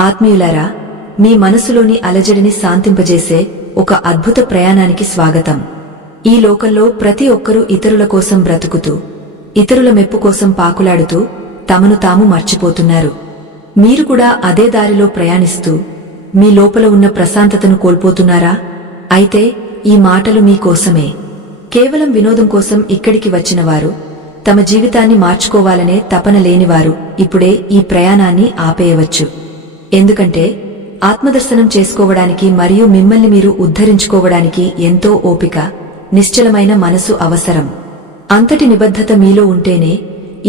ఆత్మీయులారా, మీ మనసులోని అలజడిని శాంతింపజేసే ఒక అద్భుత ప్రయాణానికి స్వాగతం. ఈ లోకంలో ప్రతి ఒక్కరూ ఇతరుల కోసం బ్రతుకుతూ, ఇతరుల మెప్పు కోసం పాకులాడుతూ తమను తాము మర్చిపోతున్నారు. మీరు కూడా అదే దారిలో ప్రయాణిస్తూ మీ లోపల ఉన్న ప్రశాంతతను కోల్పోతున్నారా? అయితే ఈ మాటలు మీకోసమే. కేవలం వినోదం కోసం ఇక్కడికి వచ్చిన వారు, తమ జీవితాన్ని మార్చుకోవాలనే తపన లేనివారు ఇప్పుడే ఈ ప్రయాణాన్ని ఆపేయవచ్చు. ఎందుకంటే ఆత్మదర్శనం చేసుకోవడానికి మరియు మిమ్మల్ని మీరు ఉద్ధరించుకోవడానికి ఎంతో ఓపిక, నిశ్చలమైన మనసు అవసరం. అంతటి నిబద్ధత మీలో ఉంటేనే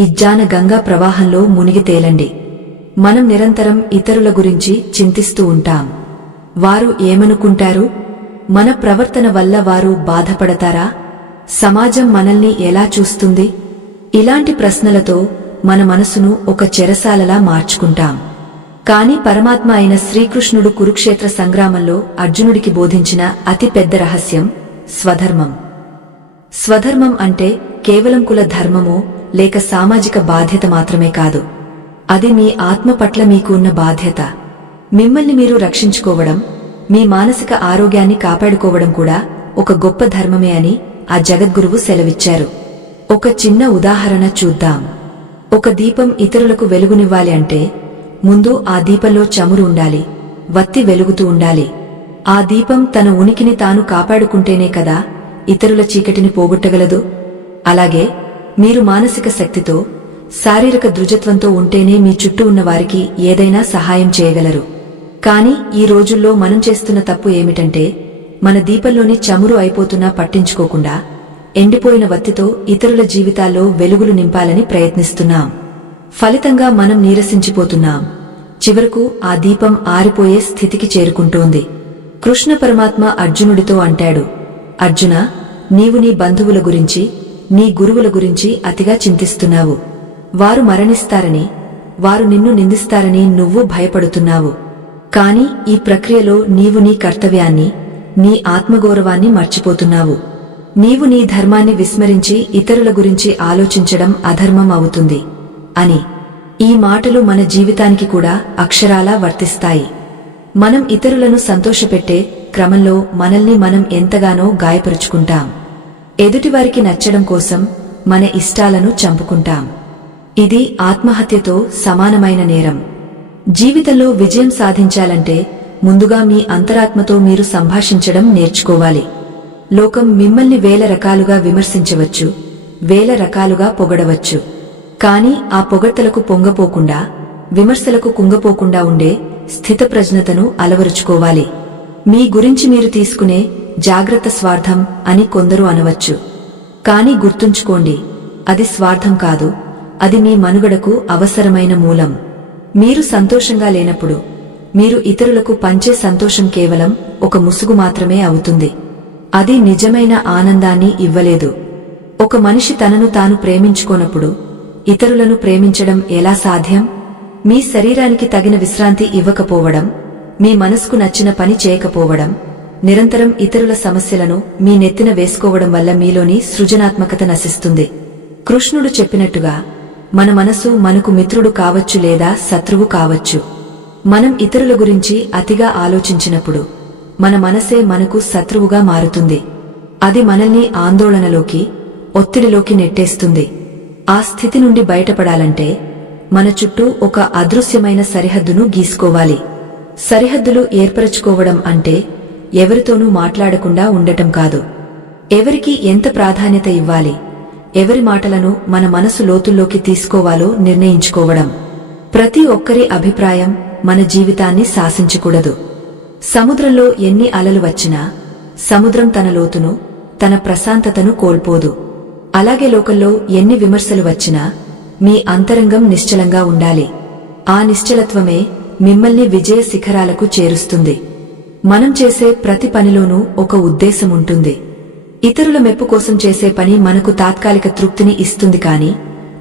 ఈ జ్ఞాన గంగా ప్రవాహంలో మునిగి తేలండి. మనం నిరంతరం ఇతరుల గురించి చింతిస్తూ ఉంటాం. వారు ఏమనుకుంటారు? మన ప్రవర్తన వల్ల వారు బాధపడతారా? సమాజం మనల్ని ఎలా చూస్తుంది? ఇలాంటి ప్రశ్నలతో మన మనసును ఒక చెరసాలలా మార్చుకుంటాం. కాని పరమాత్మ అయిన శ్రీకృష్ణుడు కురుక్షేత్ర సంగ్రామంలో అర్జునుడికి బోధించిన అతి పెద్ద రహస్యం స్వధర్మం. స్వధర్మం అంటే కేవలం కుల ధర్మమో లేక సామాజిక బాధ్యత మాత్రమే కాదు. అది మీ ఆత్మ పట్ల మీకు ఉన్న బాధ్యత. మిమ్మల్ని మీరు రక్షించుకోవడం, మీ మానసిక ఆరోగ్యాన్ని కాపాడుకోవడం కూడా ఒక గొప్ప ధర్మమే అని ఆ జగద్గురువు సెలవిచ్చారు. ఒక చిన్న ఉదాహరణ చూద్దాం. ఒక దీపం ఇతరులకు వెలుగునివ్వాలి అంటే ముందు ఆ దీపంలో చమురు ఉండాలి, వత్తి వెలుగుతూ ఉండాలి. ఆ దీపం తన ఉనికిని తాను కాపాడుకుంటేనే కదా ఇతరుల చీకటిని పోగొట్టగలదు. అలాగే మీరు మానసిక శక్తితో, శారీరక దృఢత్వంతో ఉంటేనే మీ చుట్టూ ఉన్న వారికి ఏదైనా సహాయం చేయగలరు. కాని ఈ రోజుల్లో మనం చేస్తున్న తప్పు ఏమిటంటే, మన దీపంలోని చమురు అయిపోతున్నా పట్టించుకోకుండా ఎండిపోయిన వత్తితో ఇతరుల జీవితాల్లో వెలుగులు నింపాలని ప్రయత్నిస్తున్నాం. ఫలితంగా మనం నీరసించిపోతున్నాం. చివరకు ఆ దీపం ఆరిపోయే స్థితికి చేరుకుంటోంది. కృష్ణ పరమాత్మ అర్జునుడితో అంటాడు, అర్జున, నీవు నీ బంధువుల గురించి, నీ గురువుల గురించి అతిగా చింతిస్తున్నావు. వారు మరణిస్తారని, వారు నిన్ను నిందిస్తారని నువ్వు భయపడుతున్నావు. కాని ఈ ప్రక్రియలో నీవు నీ కర్తవ్యాన్ని, నీ ఆత్మగౌరవాన్ని మర్చిపోతున్నావు. నీవు నీ ధర్మాన్ని విస్మరించి ఇతరుల గురించి ఆలోచించడం అధర్మం అవుతుంది అని. ఈ మాటలు మన జీవితానికి కూడా అక్షరాలా వర్తిస్తాయి. మనం ఇతరులను సంతోషపెట్టే క్రమంలో మనల్ని మనం ఎంతగానో గాయపరుచుకుంటాం. ఎదుటివారికి నచ్చడం కోసం మన ఇష్టాలను చంపుకుంటాం. ఇది ఆత్మహత్యతో సమానమైన నేరం. జీవితంలో విజయం సాధించాలంటే ముందుగా మీ అంతరాత్మతో మీరు సంభాషించడం నేర్చుకోవాలి. లోకం మిమ్మల్ని వేల రకాలుగా విమర్శించవచ్చు, వేల రకాలుగా పొగడవచ్చు. కాని ఆ పొగడ్తలకు పొంగపోకుండా, విమర్శలకు కుంగపోకుండా ఉండే స్థితప్రజ్ఞతను అలవరుచుకోవాలి. మీ గురించి మీరు తీసుకునే జాగ్రత్త స్వార్థం అని కొందరు అనవచ్చు. కాని గుర్తుంచుకోండి, అది స్వార్థం కాదు, అది మీ మనుగడకు అవసరమైన మూలం. మీరు సంతోషంగా లేనప్పుడు మీరు ఇతరులకు పంచే సంతోషం కేవలం ఒక ముసుగు మాత్రమే అవుతుంది. అది నిజమైన ఆనందాన్ని ఇవ్వలేదు. ఒక మనిషి తనను తాను ప్రేమించుకోనప్పుడు ఇతరులను ప్రేమించడం ఎలా సాధ్యం? మీ శరీరానికి తగిన విశ్రాంతి ఇవ్వకపోవడం, మీ మనసుకు నచ్చిన పని చేయకపోవడం, నిరంతరం ఇతరుల సమస్యలను మీ నెత్తిన వేసుకోవడం వల్ల మీలోని సృజనాత్మకత నశిస్తుంది. కృష్ణుడు చెప్పినట్టుగా మన మనసు మనకు మిత్రుడు కావచ్చు లేదా శత్రువు కావచ్చు. మనం ఇతరుల గురించి అతిగా ఆలోచించినప్పుడు మన మనసే మనకు శత్రువుగా మారుతుంది. అది మనల్ని ఆందోళనలోకి, ఒత్తిడిలోకి నెట్టేస్తుంది. ఆ స్థితి నుండి బయటపడాలంటే మన చుట్టూ ఒక అదృశ్యమైన సరిహద్దును గీసుకోవాలి. సరిహద్దులు ఏర్పరచుకోవడం అంటే ఎవరితోనూ మాట్లాడకుండా ఉండటం కాదు. ఎవరికి ఎంత ప్రాధాన్యత ఇవ్వాలి, ఎవరి మాటలను మన మనసు లోతుల్లోకి తీసుకోవాలో నిర్ణయించుకోవడం. ప్రతి ఒక్కరి అభిప్రాయం మన జీవితాన్ని శాసించకూడదు. సముద్రంలో ఎన్ని అలలు వచ్చినా సముద్రం తన లోతును, తన ప్రశాంతతను కోల్పోదు. అలాగే లోకంలో ఎన్ని విమర్శలు వచ్చినా మీ అంతరంగం నిశ్చలంగా ఉండాలి. ఆ నిశ్చలత్వమే మిమ్మల్ని విజయ శిఖరాలకు చేరుస్తుంది. మనం చేసే ప్రతి పనిలోనూ ఒక ఉద్దేశం ఉంటుంది. ఇతరుల మెప్పు కోసం చేసే పని మనకు తాత్కాలిక తృప్తిని ఇస్తుంది, కాని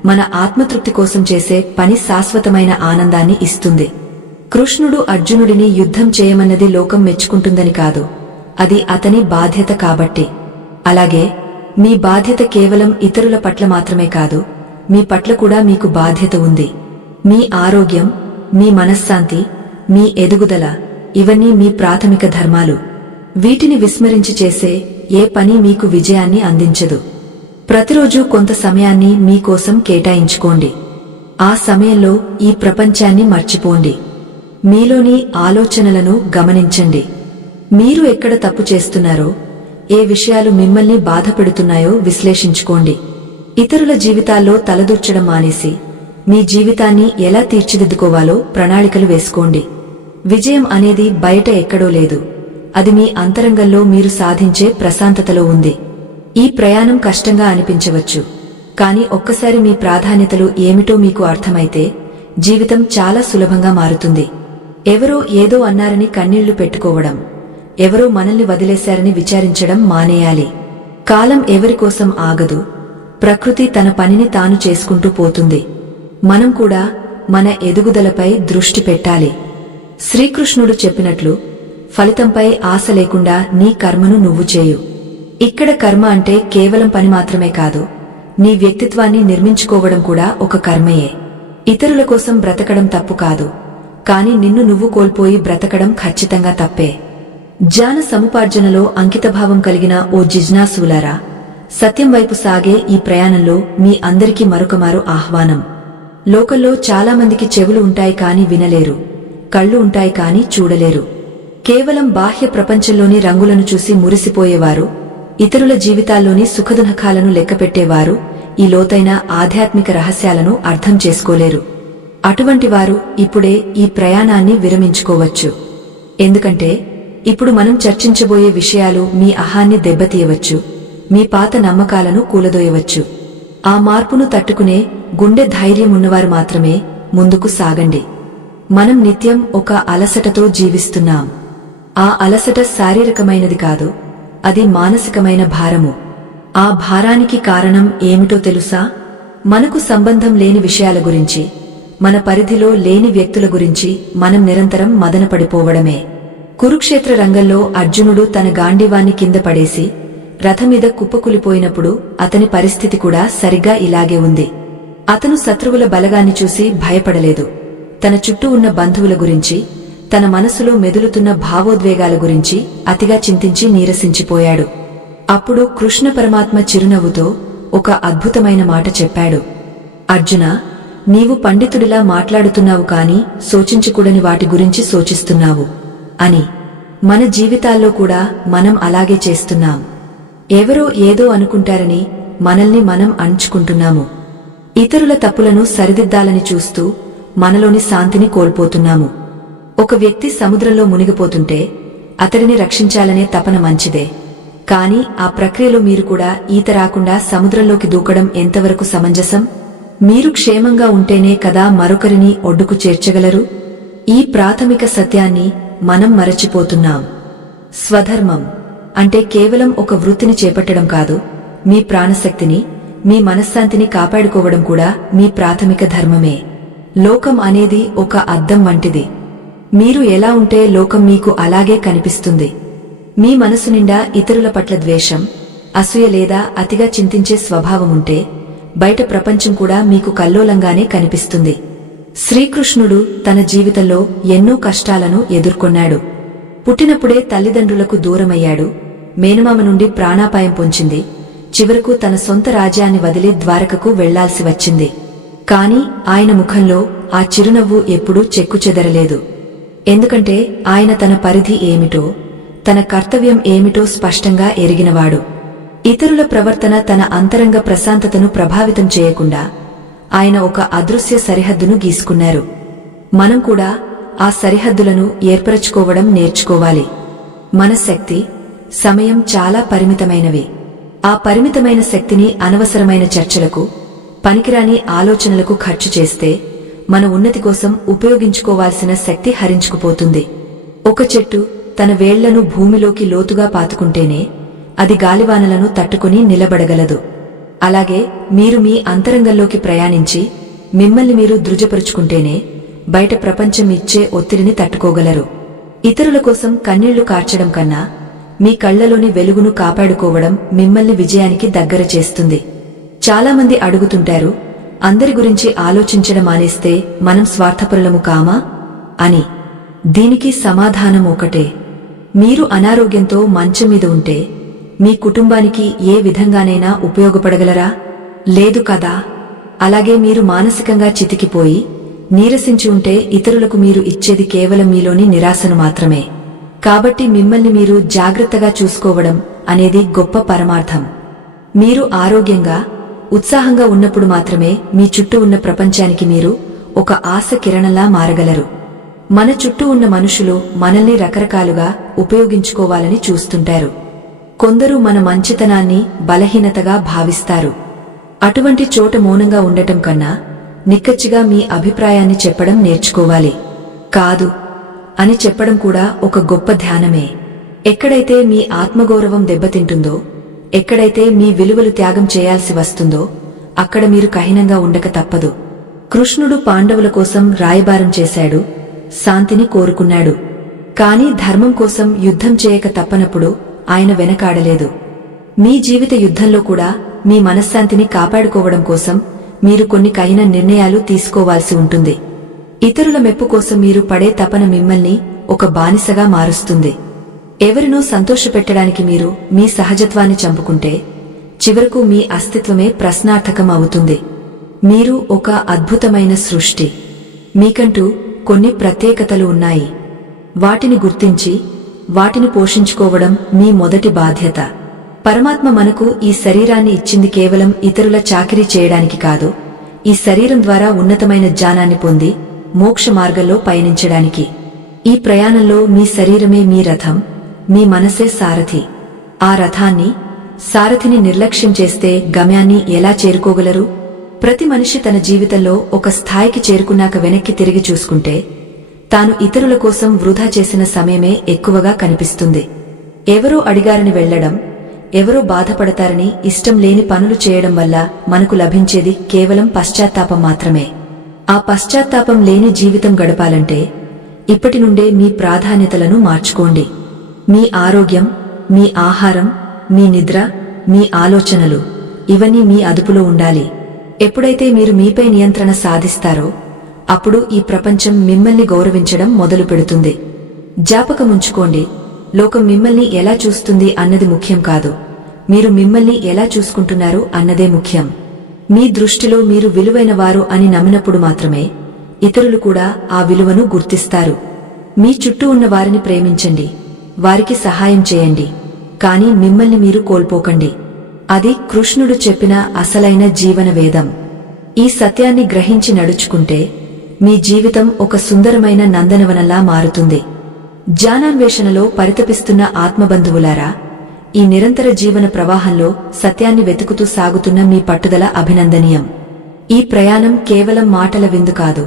మన ఆత్మతృప్తి కోసం చేసే పని శాశ్వతమైన ఆనందాన్ని ఇస్తుంది. కృష్ణుడు అర్జునుడిని యుద్ధం చేయమన్నది లోకం మెచ్చుకుంటుందని కాదు, అది అతని బాధ్యత కాబట్టి. అలాగే మీ బాధ్యత కేవలం ఇతరుల పట్ల మాత్రమే కాదు, మీ పట్ల కూడా మీకు బాధ్యత ఉంది. మీ ఆరోగ్యం, మీ మనశ్శాంతి, మీ ఎదుగుదల ఇవన్నీ మీ ప్రాథమిక ధర్మాలు. వీటిని విస్మరించి చేసే ఏ పని మీకు విజయాన్ని అందించదు. ప్రతిరోజూ కొంత సమయాన్ని మీకోసం కేటాయించుకోండి. ఆ సమయంలో ఈ ప్రపంచాన్ని మర్చిపోండి. మీలోని ఆలోచనలను గమనించండి. మీరు ఎక్కడ తప్పు చేస్తున్నారో, ఏ విషయాలు మిమ్మల్ని బాధపెడుతున్నాయో విశ్లేషించుకోండి. ఇతరుల జీవితాల్లో తలదూర్చడం మానేసి మీ జీవితాన్ని ఎలా తీర్చిదిద్దుకోవాలో ప్రణాళికలు వేసుకోండి. విజయం అనేది బయట ఎక్కడో లేదు, అది మీ అంతరంగంలో మీరు సాధించే ప్రశాంతతలో ఉంది. ఈ ప్రయాణం కష్టంగా అనిపించవచ్చు, కాని ఒక్కసారి మీ ప్రాధాన్యతలు ఏమిటో మీకు అర్థమైతే జీవితం చాలా సులభంగా మారుతుంది. ఎవరో ఏదో అన్నారని కన్నీళ్లు పెట్టుకోవడం, ఎవరో మనల్ని వదిలేశారని విచారించడం మానేయాలి. కాలం ఎవరికోసం ఆగదు, ప్రకృతి తన పనిని తాను చేసుకుంటూ పోతుంది. మనం కూడా మన ఎదుగుదలపై దృష్టి పెట్టాలి. శ్రీకృష్ణుడు చెప్పినట్లు, ఫలితంపై ఆశ లేకుండా నీ కర్మను నువ్వు చేయు. ఇక్కడ కర్మ అంటే కేవలం పని మాత్రమే కాదు, నీ వ్యక్తిత్వాన్ని నిర్మించుకోవడం కూడా ఒక కర్మయే. ఇతరుల కోసం బ్రతకడం తప్పు కాదు, కాని నిన్ను నువ్వు కోల్పోయి బ్రతకడం ఖచ్చితంగా తప్పే. జ్ఞాన సముపార్జనలో అంకితభావం కలిగిన ఓ జిజ్ఞాసులారా, సత్యం వైపు సాగే ఈ ప్రయాణంలో మీ అందరికీ మరొకమారు ఆహ్వానం. లోకంలో చాలామందికి చెవులు ఉంటాయి కాని వినలేరు, కళ్ళు ఉంటాయి కాని చూడలేరు. కేవలం బాహ్య ప్రపంచంలోని రంగులను చూసి మురిసిపోయేవారు, ఇతరుల జీవితాల్లోని సుఖదుఖాలను లెక్కపెట్టేవారు ఈ లోతైన ఆధ్యాత్మిక రహస్యాలను అర్థం చేసుకోలేరు. అటువంటివారు ఇప్పుడే ఈ ప్రయాణాన్ని విరమించుకోవచ్చు. ఎందుకంటే ఇప్పుడు మనం చర్చించబోయే విషయాలు మీ అహాన్ని దెబ్బతీయవచ్చు, మీ పాత నమ్మకాలను కూలదోయవచ్చు. ఆ మార్పును తట్టుకునే గుండె ధైర్యం ఉన్నవారు మాత్రమే ముందుకు సాగండి. మనం నిత్యం ఒక అలసటతో జీవిస్తున్నాం. ఆ అలసట శారీరకమైనది కాదు, అది మానసికమైన భారము. ఆ భారానికి కారణం ఏమిటో తెలుసా? మనకు సంబంధం లేని విషయాల గురించి, మన పరిధిలో లేని వ్యక్తుల గురించి మనం నిరంతరం మదనపడిపోవడమే. కురుక్షేత్ర రంగంలో అర్జునుడు తన గాంధీవాన్ని కింద పడేసి రథమీద కుప్పకులిపోయినప్పుడు అతని పరిస్థితి కూడా సరిగ్గా ఇలాగే ఉంది. అతను శత్రువుల బలగాన్ని చూసి భయపడలేదు, తన చుట్టూ ఉన్న బంధువుల గురించి, తన మనసులో మెదులుతున్న భావోద్వేగాల గురించి అతిగా చింతించి నీరసించిపోయాడు. అప్పుడు కృష్ణ పరమాత్మ చిరునవ్వుతో ఒక అద్భుతమైన మాట చెప్పాడు. అర్జునా, నీవు పండితుడిలా మాట్లాడుతున్నావు కాని శోచించకూడని వాటి గురించి శోచిస్తున్నావు అని. మన జీవితాల్లో కూడా మనం అలాగే చేస్తున్నాం. ఎవరో ఏదో అనుకుంటారని మనల్ని మనం అణుచుకుంటున్నాము. ఇతరుల తప్పులను సరిదిద్దాలని చూస్తూ మనలోని శాంతిని కోల్పోతున్నాము. ఒక వ్యక్తి సముద్రంలో మునిగిపోతుంటే అతడిని రక్షించాలనే తపన మంచిదే, కాని ఆ ప్రక్రియలో మీరు కూడా ఈత రాకుండా సముద్రంలోకి దూకడం ఎంతవరకు సమంజసం? మీరు క్షేమంగా ఉంటేనే కదా మరొకరిని ఒడ్డుకు చేర్చగలరు. ఈ ప్రాథమిక సత్యాన్ని మనం మరచిపోతున్నాం. స్వధర్మం అంటే కేవలం ఒక వృత్తిని చేపట్టడం కాదు, మీ ప్రాణశక్తిని, మీ మనశ్శాంతిని కాపాడుకోవడం కూడా మీ ప్రాథమిక ధర్మమే. లోకం అనేది ఒక అద్దం వంటిది. మీరు ఎలా ఉంటే లోకం మీకు అలాగే కనిపిస్తుంది. మీ మనసు నిండా ఇతరుల పట్ల ద్వేషం, అసూయ లేదా అతిగా చింతించే స్వభావముంటే బయట ప్రపంచం కూడా మీకు కల్లోలంగానే కనిపిస్తుంది. శ్రీకృష్ణుడు తన జీవితంలో ఎన్నో కష్టాలను ఎదుర్కొన్నాడు. పుట్టినప్పుడే తల్లిదండ్రులకు దూరమయ్యాడు, మేనమామ నుండి ప్రాణాపాయం పొంచింది, చివరకు తన సొంత రాజ్యాన్ని వదిలి ద్వారకకు వెళ్లాల్సి వచ్చింది. కాని ఆయన ముఖంలో ఆ చిరునవ్వు ఎప్పుడూ చెక్కుచెదరలేదు. ఎందుకంటే ఆయన తన పరిధి ఏమిటో, తన కర్తవ్యం ఏమిటో స్పష్టంగా ఎరిగినవాడు. ఇతరుల ప్రవర్తన తన అంతరంగ ప్రశాంతతను ప్రభావితం చేయకుండా ఆయన ఒక అదృశ్య సరిహద్దును గీసుకున్నారు. మనం కూడా ఆ సరిహద్దులను ఏర్పరచుకోవడం నేర్చుకోవాలి. మన శక్తి, సమయం చాలా పరిమితమైనవి. ఆ పరిమితమైన శక్తిని అనవసరమైన చర్చలకు, పనికిరాని ఆలోచనలకు ఖర్చు చేస్తే మన ఉన్నతి కోసం ఉపయోగించుకోవాల్సిన శక్తి హరించుకుపోతుంది. ఒక చెట్టు తన వేళ్లను భూమిలోకి లోతుగా పాతుకుంటేనే అది గాలివానలను తట్టుకుని నిలబడగలదు. అలాగే మీరు మీ అంతరంగంలోకి ప్రయాణించి మిమ్మల్ని మీరు దృఢపరుచుకుంటేనే బయట ప్రపంచం ఇచ్చే ఒత్తిడిని తట్టుకోగలరు. ఇతరుల కోసం కన్నీళ్లు కార్చడం కన్నా మీ కళ్లలోని వెలుగును కాపాడుకోవడం మిమ్మల్ని విజయానికి దగ్గర చేస్తుంది. చాలామంది అడుగుతుంటారు, అందరి గురించి ఆలోచించడం మానేస్తే మనం స్వార్థపరులము కామా అని. దీనికి సమాధానం ఒకటే. మీరు అనారోగ్యంతో మంచం మీద ఉంటే మీ కుటుంబానికి ఏ విధంగానైనా ఉపయోగపడగలరా? లేదు కదా. అలాగే మీరు మానసికంగా చితికిపోయి నీరసించి ఉంటే ఇతరులకు మీరు ఇచ్చేది కేవలం మీలోని నిరాశను మాత్రమే. కాబట్టి మిమ్మల్ని మీరు జాగ్రత్తగా చూసుకోవడం అనేది గొప్ప పరమార్థం. మీరు ఆరోగ్యంగా ఉత్సాహంగా ఉన్నప్పుడు మాత్రమే మీ చుట్టూ ఉన్న ప్రపంచానికి మీరు ఒక ఆశ కిరణంలా మారగలరు. మన చుట్టూ ఉన్న మనుషులు మనల్ని రకరకాలుగా ఉపయోగించుకోవాలని చూస్తుంటారు. కొందరు మన మంచితనాన్ని బలహీనతగా భావిస్తారు. అటువంటి చోట మౌనంగా ఉండటం కన్నా నిక్కచ్చిగా మీ అభిప్రాయాన్ని చెప్పడం నేర్చుకోవాలి. కాదు అని చెప్పడం కూడా ఒక గొప్ప ధ్యానమే. ఎక్కడైతే మీ ఆత్మగౌరవం దెబ్బతింటుందో, ఎక్కడైతే మీ విలువలు త్యాగం చేయాల్సి వస్తుందో అక్కడ మీరు కఠినంగా ఉండక తప్పదు. కృష్ణుడు పాండవుల కోసం రాయబారం చేశాడు, శాంతిని కోరుకున్నాడు. కాని ధర్మం కోసం యుద్ధం చేయక తప్పనప్పుడు ఆయన వెనకాడలేదు. మీ జీవిత యుద్ధంలో కూడా మీ మనశ్శాంతిని కాపాడుకోవడం కోసం మీరు కొన్ని కఠిన నిర్ణయాలు తీసుకోవాల్సి ఉంటుంది. ఇతరుల మెప్పు కోసం మీరు పడే తపన మిమ్మల్ని ఒక బానిసగా మారుస్తుంది. ఎవరినో సంతోషపెట్టడానికి మీరు మీ సహజత్వాన్ని చంపుకుంటే చివరకు మీ అస్తిత్వమే ప్రశ్నార్థకం అవుతుంది. మీరు ఒక అద్భుతమైన సృష్టి. మీకంటూ కొన్ని ప్రత్యేకతలు ఉన్నాయి. వాటిని గుర్తించి వాటిని పోషించుకోవడం మీ మొదటి బాధ్యత. పరమాత్మ మనకు ఈ శరీరాన్ని ఇచ్చింది కేవలం ఇతరుల చాకిరీ చేయడానికి కాదు, ఈ శరీరం ద్వారా ఉన్నతమైన జ్ఞానాన్ని పొంది మోక్ష మార్గంలో పయనించడానికి. ఈ ప్రయాణంలో మీ శరీరమే మీ రథం, మీ మనసే సారథి. ఆ సారథిని నిర్లక్ష్యం చేస్తే గమ్యాన్ని ఎలా చేరుకోగలరు? ప్రతి మనిషి తన జీవితంలో ఒక స్థాయికి చేరుకున్నాక వెనక్కి తిరిగి చూసుకుంటే తాను ఇతరుల కోసం వృధా చేసిన సమయమే ఎక్కువగా కనిపిస్తుంది. ఎవరో అడిగారని వెళ్లడం, ఎవరో బాధపడతారని ఇష్టం లేని పనులు చేయడం వల్ల మనకు లభించేది కేవలం పశ్చాత్తాపం మాత్రమే. ఆ పశ్చాత్తాపం లేని జీవితం గడపాలంటే ఇప్పటి నుండే మీ ప్రాధాన్యతలను మార్చుకోండి. మీ ఆరోగ్యం, మీ ఆహారం, మీ నిద్ర, మీ ఆలోచనలు ఇవన్నీ మీ అదుపులో ఉండాలి. ఎప్పుడైతే మీరు మీపై నియంత్రణ సాధిస్తారో అప్పుడు ఈ ప్రపంచం మిమ్మల్ని గౌరవించడం మొదలు పెడుతుంది. జ్ఞాపకముంచుకోండి, లోకం మిమ్మల్ని ఎలా చూస్తుంది అన్నది ముఖ్యం కాదు, మీరు మిమ్మల్ని ఎలా చూసుకుంటున్నారు అన్నదే ముఖ్యం. మీ దృష్టిలో మీరు విలువైన వారు అని నమ్మినప్పుడు మాత్రమే ఇతరులు కూడా ఆ విలువను గుర్తిస్తారు. మీ చుట్టూ ఉన్న వారిని ప్రేమించండి, వారికి సహాయం చేయండి, కాని మిమ్మల్ని మీరు కోల్పోకండి. అది కృష్ణుడు చెప్పిన అసలైన జీవన వేదం. ఈ సత్యాన్ని గ్రహించి నడుచుకుంటే మీ జీవితం ఒక సుందరమైన నందనవనంలా మారుతుంది. జ్ఞానాన్వేషణలో పరితపిస్తున్న ఆత్మబంధువులారా, ఈ నిరంతర జీవన ప్రవాహంలో సత్యాన్ని వెతుకుతూ సాగుతున్న మీ పట్టుదల అభినందనీయం. ఈ ప్రయాణం కేవలం మాటల విందు కాదు,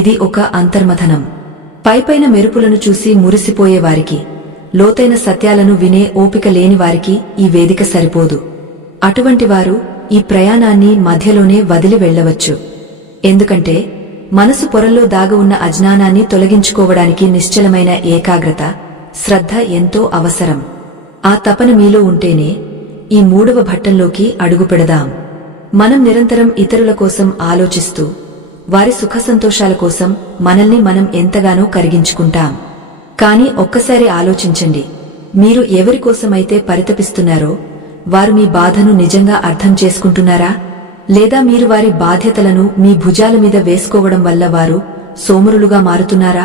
ఇది ఒక అంతర్మథనం. పైపైన మెరుపులను చూసి మురిసిపోయేవారికి, లోతైన సత్యాలను వినే ఓపిక లేనివారికి ఈ వేదిక సరిపోదు. అటువంటి వారు ఈ ప్రయాణాన్ని మధ్యలోనే వదిలి వెళ్లవచ్చు. ఎందుకంటే మనసు పొరల్లో దాగి ఉన్న అజ్ఞానాన్ని తొలగించుకోవడానికి నిశ్చలమైన ఏకాగ్రత, శ్రద్ధ ఎంతో అవసరం. ఆ తపన మీలో ఉంటేనే ఈ మూడవ భట్టంలోకి అడుగుపెడదాం. మనం నిరంతరం ఇతరుల కోసం ఆలోచిస్తూ వారి సుఖసంతోషాల కోసం మనల్ని మనం ఎంతగానో కరిగించుకుంటాం. కాని ఒక్కసారి ఆలోచించండి, మీరు ఎవరికోసమైతే పరితపిస్తున్నారో వారు మీ బాధను నిజంగా అర్థం చేసుకుంటున్నారా? లేదా మీరు వారి బాధ్యతలను మీ భుజాల మీద వేసుకోవడం వల్ల వారు సోమరులుగా మారుతున్నారా?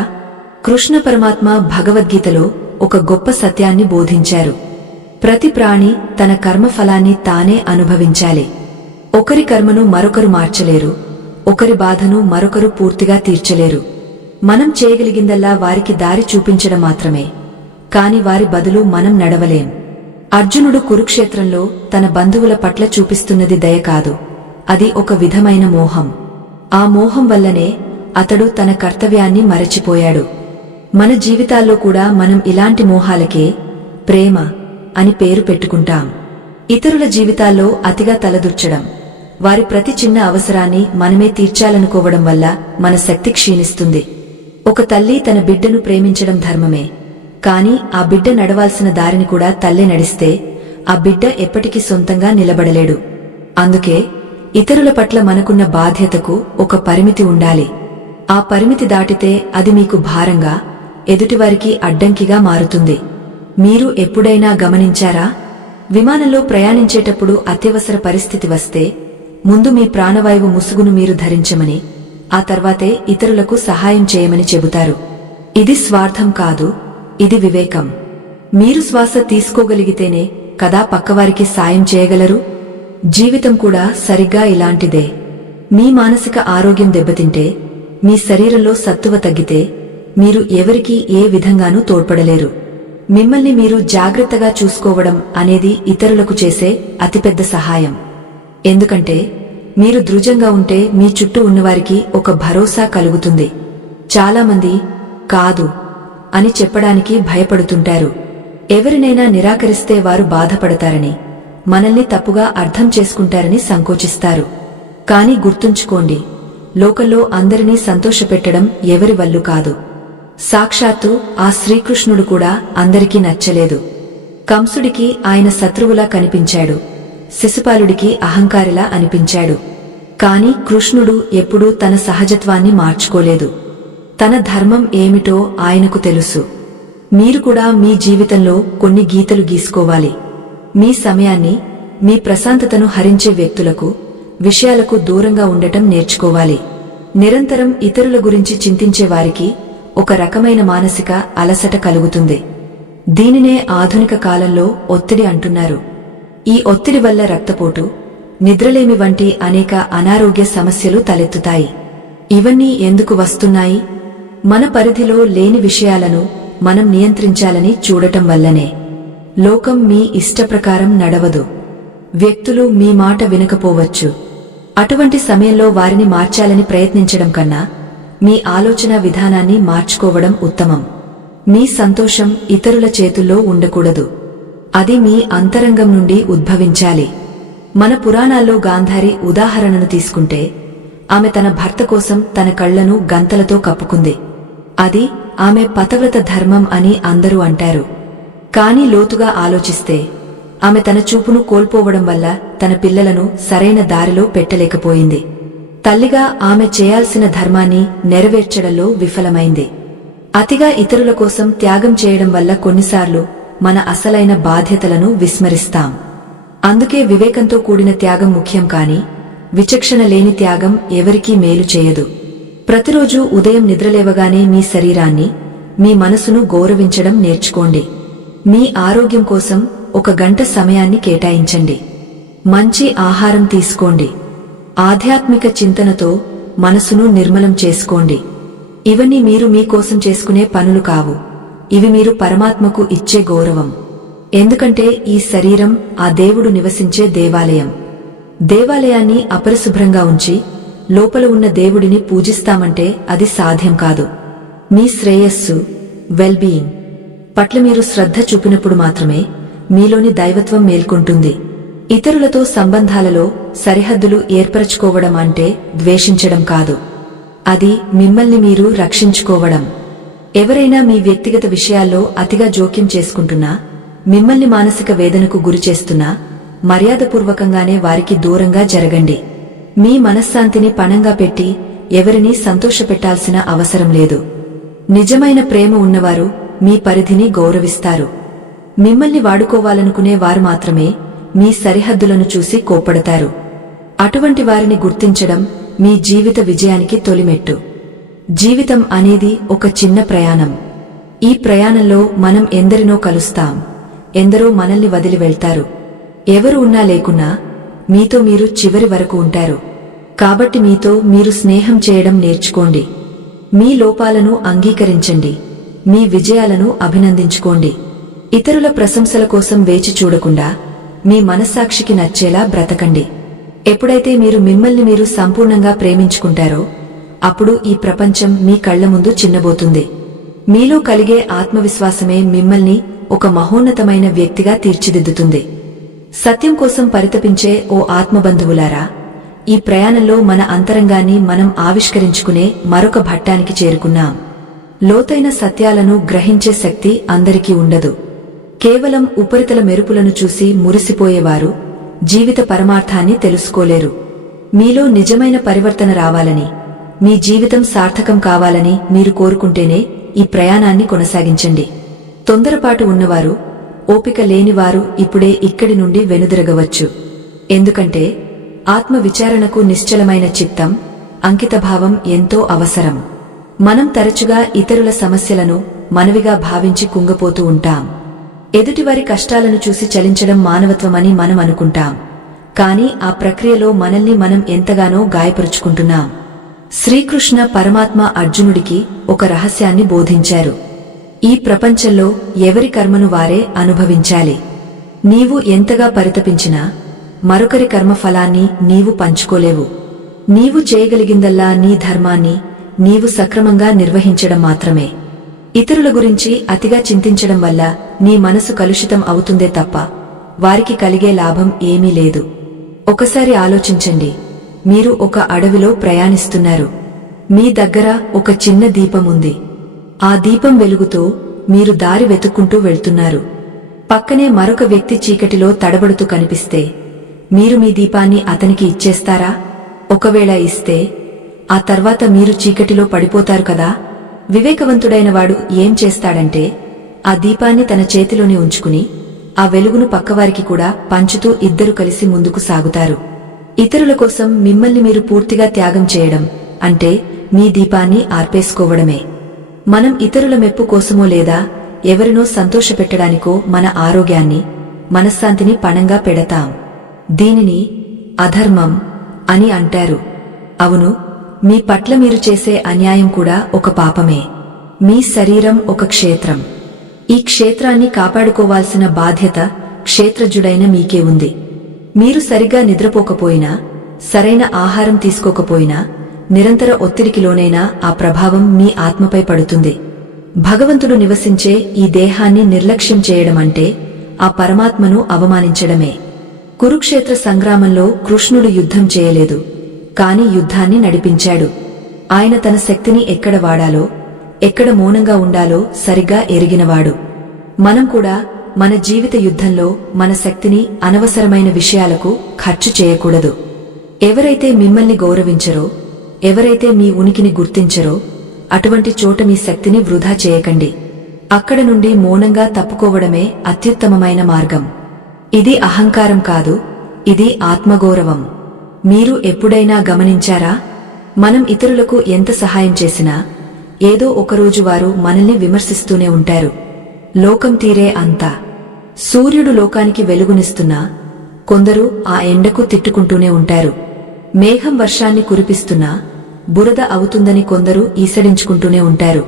కృష్ణ పరమాత్మ భగవద్గీతలో ఒక గొప్ప సత్యాన్ని బోధించారు. ప్రతి ప్రాణి తన కర్మఫలాన్ని తానే అనుభవించాలి. ఒకరి కర్మను మరొకరు మార్చలేరు, ఒకరి బాధను మరొకరు పూర్తిగా తీర్చలేరు. మనం చేయగలిగిందల్లా వారికి దారి చూపించడం మాత్రమే, కాని వారి బదులు మనం నడవలేం. అర్జునుడు కురుక్షేత్రంలో తన బంధువుల పట్ల చూపిస్తున్నది దయ కాదు, అది ఒక విధమైన మోహం. ఆ మోహం వల్లనే అతడు తన కర్తవ్యాన్ని మరచిపోయాడు. మన జీవితాల్లో కూడా మనం ఇలాంటి మోహాలకే ప్రేమ అని పేరు పెట్టుకుంటాం. ఇతరుల జీవితాల్లో అతిగా తలదూర్చడం, వారి ప్రతి చిన్న అవసరాన్ని మనమే తీర్చాలనుకోవడం వల్ల మన శక్తి క్షీణిస్తుంది. ఒక తల్లి తన బిడ్డను ప్రేమించడం ధర్మమే, కాని ఆ బిడ్డ నడవాల్సిన దారిని కూడా తల్లే నడిస్తే ఆ బిడ్డ ఎప్పటికీ సొంతంగా నిలబడలేడు. అందుకే ఇతరుల పట్ల మనకున్న బాధ్యతకు ఒక పరిమితి ఉండాలి. ఆ పరిమితి దాటితే అది మీకు భారంగా, ఎదుటివారికి అడ్డంకిగా మారుతుంది. మీరు ఎప్పుడైనా గమనించారా? విమానంలో ప్రయాణించేటప్పుడు అత్యవసర పరిస్థితి వస్తే ముందు మీ ప్రాణవాయువు ముసుగును మీరు ధరించమని, ఆ తర్వాతే ఇతరులకు సహాయం చేయమని చెబుతారు. ఇది స్వార్థం కాదు, ఇది వివేకం. మీరు శ్వాస తీసుకోగలిగితేనే కదా పక్కవారికి సాయం చేయగలరు. జీవితం కూడా సరిగ్గా ఇలాంటిదే. మీ మానసిక ఆరోగ్యం దెబ్బతింటే, మీ శరీరంలో సత్తువ తగ్గితే మీరు ఎవరికీ ఏ విధంగానూ తోడ్పడలేరు. మిమ్మల్ని మీరు జాగ్రత్తగా చూసుకోవడం అనేది ఇతరులకు చేసే అతిపెద్ద సహాయం. ఎందుకంటే మీరు దృఢంగా ఉంటే మీ చుట్టూ ఉన్నవారికి ఒక భరోసా కలుగుతుంది. చాలామంది కాదు అని చెప్పడానికి భయపడుతుంటారు. ఎవరినైనా నిరాకరిస్తే వారు బాధపడతారని, మనల్ని తప్పుగా అర్థం చేసుకుంటారని సంకోచిస్తారు. కాని గుర్తుంచుకోండి, లోకంలో అందరినీ సంతోషపెట్టడం ఎవరి వల్లు కాదు. సాక్షాత్తు ఆ శ్రీకృష్ణుడు కూడా అందరికీ నచ్చలేదు. కంసుడికి ఆయన శత్రువులా కనిపించాడు, శిశుపాలుడికి అహంకారిలా అనిపించాడు. కాని కృష్ణుడు ఎప్పుడూ తన సహజత్వాన్ని మార్చుకోలేదు. తన ధర్మం ఏమిటో ఆయనకు తెలుసు. మీరు కూడా మీ జీవితంలో కొన్ని గీతలు గీసుకోవాలి. మీ సమయాన్ని, మీ ప్రశాంతతను హరించే వ్యక్తులకు, విషయాలకు దూరంగా ఉండటం నేర్చుకోవాలి. నిరంతరం ఇతరుల గురించి చింతించే వారికి ఒక రకమైన మానసిక అలసట కలుగుతుంది. దీనినే ఆధునిక కాలంలో ఒత్తిడి అంటున్నారు. ఈ ఒత్తిడి వల్ల రక్తపోటు, నిద్రలేమి వంటి అనేక అనారోగ్య సమస్యలు తలెత్తుతాయి. ఇవన్నీ ఎందుకు వస్తున్నాయి? మన పరిధిలో లేని విషయాలను మనం నియంత్రించాలని చూడటం వల్లనే. లోకం మీ ఇష్టప్రకారం నడవదు. వ్యక్తులు మీ మాట వినకపోవచ్చు. అటువంటి సమయంలో వారిని మార్చాలని ప్రయత్నించడం కన్నా మీ ఆలోచన విధానాన్ని మార్చుకోవడం ఉత్తమం. మీ సంతోషం ఇతరుల చేతుల్లో ఉండకూడదు. అది మీ అంతరంగం నుండి ఉద్భవించాలి. మన పురాణాల్లో గాంధారి ఉదాహరణను తీసుకుంటే, ఆమె తన భర్త కోసం తన కళ్లను గంతలతో కప్పుకుంది. అది ఆమె పతివ్రత ధర్మం అని అందరూ అంటారు. కాని లోతుగా ఆలోచిస్తే ఆమె తన చూపును కోల్పోవడం వల్ల తన పిల్లలను సరైన దారిలో పెట్టలేకపోయింది. తల్లిగా ఆమె చేయాల్సిన ధర్మాన్ని నెరవేర్చడంలో విఫలమైంది. అతిగా ఇతరుల కోసం త్యాగం చేయడం వల్ల కొన్నిసార్లు మన అసలైన బాధ్యతలను విస్మరిస్తాం. అందుకే వివేకంతో కూడిన త్యాగం ముఖ్యం కాని విచక్షణ లేని త్యాగం ఎవరికీ మేలు చేయదు. ప్రతిరోజూ ఉదయం నిద్రలేవగానే మీ శరీరాన్ని, మీ మనసును గౌరవించడం నేర్చుకోండి. మీ ఆరోగ్యం కోసం 1 గంట సమయాన్ని కేటాయించండి. మంచి ఆహారం తీసుకోండి. ఆధ్యాత్మిక చింతనతో మనసును నిర్మలం చేసుకోండి. ఇవన్నీ మీరు మీకోసం చేసుకునే పనులు కావు. ఇవి మీరు పరమాత్మకు ఇచ్చే గౌరవం. ఎందుకంటే ఈ శరీరం ఆ దేవుడు నివసించే దేవాలయం. దేవాలయాన్ని అపరిశుభ్రంగా ఉంచి లోపల ఉన్న దేవుడిని పూజిస్తామంటే అది సాధ్యం కాదు. మీ శ్రేయస్సు, వెల్బీయింగ్ పట్ల మీరు శ్రద్ధ చూపినప్పుడు మాత్రమే మీలోని దైవత్వం మేల్కొంటుంది. ఇతరులతో సంబంధాలలో సరిహద్దులు ఏర్పరచుకోవడం అంటే ద్వేషించడం కాదు. అది మిమ్మల్ని మీరు రక్షించుకోవడం. ఎవరైనా మీ వ్యక్తిగత విషయాల్లో అతిగా జోక్యం చేసుకుంటున్నా, మిమ్మల్ని మానసిక వేదనకు గురిచేస్తున్నా, మర్యాదపూర్వకంగానే వారికి దూరంగా జరగండి. మీ మనశ్శాంతిని పణంగా పెట్టి ఎవరినీ సంతోషపెట్టాల్సిన అవసరం లేదు. నిజమైన ప్రేమ ఉన్నవారు మీ పరిధిని గౌరవిస్తారు. మిమ్మల్ని వాడుకోవాలనుకునే వారు మాత్రమే మీ సరిహద్దులను చూసి కోప్పడతారు. అటువంటి వారిని గుర్తించడం మీ జీవిత విజయానికి తొలిమెట్టు. జీవితం అనేది ఒక చిన్న ప్రయాణం. ఈ ప్రయాణంలో మనం ఎందరినో కలుస్తాం, ఎందరో మనల్ని వదిలి వెళ్తారు. ఎవరు ఉన్నా లేకున్నా మీతో మీరు చివరి వరకు ఉంటారు. కాబట్టి మీతో మీరు స్నేహం చేయడం నేర్చుకోండి. మీ లోపాలను అంగీకరించండి. మీ విజయాలను అభినందించుకోండి. ఇతరుల ప్రశంసల కోసం వేచి చూడకుండా మీ మనస్సాక్షికి నచ్చేలా బ్రతకండి. ఎప్పుడైతే మీరు మిమ్మల్ని మీరు సంపూర్ణంగా ప్రేమించుకుంటారో అప్పుడు ఈ ప్రపంచం మీ కళ్ల ముందు చిన్నబోతుంది. మీలో కలిగే ఆత్మవిశ్వాసమే మిమ్మల్ని ఒక మహోన్నతమైన వ్యక్తిగా తీర్చిదిద్దుతుంది. సత్యం కోసం పరితపించే ఓ ఆత్మబంధువులారా, ఈ ప్రయాణంలో మన అంతరంగాన్ని మనం ఆవిష్కరించుకునే మరొక ఘట్టానికి చేరుకున్నాం. లోతైన సత్యాలను గ్రహించే శక్తి అందరికీ ఉండదు. కేవలం ఉపరితల మెరుపులను చూసి మురిసిపోయేవారు జీవిత పరమార్థాన్ని తెలుసుకోలేరు. మీలో నిజమైన పరివర్తన రావాలని, మీ జీవితం సార్థకం కావాలని మీరు కోరుకుంటేనే ఈ ప్రయాణాన్ని కొనసాగించండి. తొందరపాటు ఉన్నవారు, ఓపిక లేనివారు ఇప్పుడే ఇక్కడి నుండి వెనుదిరగవచ్చు. ఎందుకంటే ఆత్మ విచారణకు నిశ్చలమైన చిత్తం, అంకితభావం ఎంతో అవసరం. మనం తరచుగా ఇతరుల సమస్యలను మనవిగా భావించి కుంగపోతూ ఉంటాం. ఎదుటివారి కష్టాలను చూసి చలించడం మానవత్వమని మనం అనుకుంటాం. కాని ఆ ప్రక్రియలో మనల్ని మనం ఎంతగానో గాయపరుచుకుంటున్నాం. శ్రీకృష్ణ పరమాత్మ అర్జునుడికి ఒక రహస్యాన్ని బోధించారు. ఈ ప్రపంచంలో ఎవరి కర్మను వారే అనుభవించాలి. నీవు ఎంతగా పరితపించినా మరొకరి కర్మఫలాన్ని నీవు పంచుకోలేవు. నీవు చేయగలిగిందల్లా నీ ధర్మాన్ని నీవు సక్రమంగా నిర్వహించడం మాత్రమే. ఇతరుల గురించి అతిగా చింతించడం వల్ల నీ మనసు కలుషితం అవుతుందే తప్ప వారికి కలిగే లాభం ఏమీ లేదు. ఒకసారి ఆలోచించండి. మీరు ఒక అడవిలో ప్రయాణిస్తున్నారు. మీ దగ్గర ఒక చిన్న దీపం ఉంది. ఆ దీపం వెలుగుతో మీరు దారి వెతుక్కుంటూ వెళ్తున్నారు. పక్కనే మరొక వ్యక్తి చీకటిలో తడబడుతూ కనిపిస్తే మీరు మీ దీపాన్ని అతనికి ఇచ్చేస్తారా? ఒకవేళ ఇస్తే ఆ తర్వాత మీరు చీకటిలో పడిపోతారు కదా. వివేకవంతుడైన వాడు ఏం చేస్తాడంటే ఆ దీపాన్ని తన చేతిలోనే ఉంచుకుని ఆ వెలుగును పక్కవారికి కూడా పంచుతూ ఇద్దరు కలిసి ముందుకు సాగుతారు. ఇతరుల కోసం మిమ్మల్ని మీరు పూర్తిగా త్యాగం చేయడం అంటే మీ దీపాన్ని ఆర్పేసుకోవడమే. మనం ఇతరుల మెప్పు కోసమో లేదా ఎవరినో సంతోషపెట్టడానికో మన ఆరోగ్యాన్ని, మనశ్శాంతిని పణంగా పెడతాం. దీనిని అధర్మం అని అంటారు. అవును, మీ పట్ల మీరు చేసే అన్యాయం కూడా ఒక పాపమే. మీ శరీరం ఒక క్షేత్రం. ఈ క్షేత్రాన్ని కాపాడుకోవాల్సిన బాధ్యత క్షేత్రజుడైన మీకే ఉంది. మీరు సరిగా నిద్రపోకపోయినా, సరైన ఆహారం తీసుకోకపోయినా, నిరంతర ఒత్తిడికి లోనైనా ఆ ప్రభావం మీ ఆత్మపై పడుతుంది. భగవంతుడు నివసించే ఈ దేహాన్ని నిర్లక్ష్యం చేయడం అంటే ఆ పరమాత్మను అవమానించడమే. కురుక్షేత్ర సంగ్రామంలో కృష్ణుడు యుద్ధం చేయలేదు, కాని యుద్ధాన్ని నడిపించాడు. ఆయన తన శక్తిని ఎక్కడ వాడాలో, ఎక్కడ మౌనంగా ఉండాలో సరిగా ఎరిగినవాడు. మనం కూడా మన జీవిత యుద్ధంలో మన శక్తిని అనవసరమైన విషయాలకు ఖర్చు చేయకూడదు. ఎవరైతే మిమ్మల్ని గౌరవించరో, ఎవరైతే మీ ఉనికిని గుర్తించరో అటువంటి చోట మీ శక్తిని వృధా చేయకండి. అక్కడ నుండి మౌనంగా తప్పుకోవడమే అత్యుత్తమమైన మార్గం. ఇది అహంకారం కాదు, ఇది ఆత్మగౌరవం. మీరు ఎప్పుడైనా గమనించారా? మనం ఇతరులకు ఎంత సహాయం చేసినా ఏదో ఒకరోజు వారు మనల్ని విమర్శిస్తూనే ఉంటారు. లోకం తీరే అంతా. సూర్యుడు లోకానికి వెలుగునిస్తున్నా కొందరు ఆ ఎండకు తిట్టుకుంటూనే ఉంటారు. మేఘం వర్షాన్ని కురిపిస్తున్నా బురద అవుతుందని కొందరు ఈసడించుకుంటూనే ఉంటారు.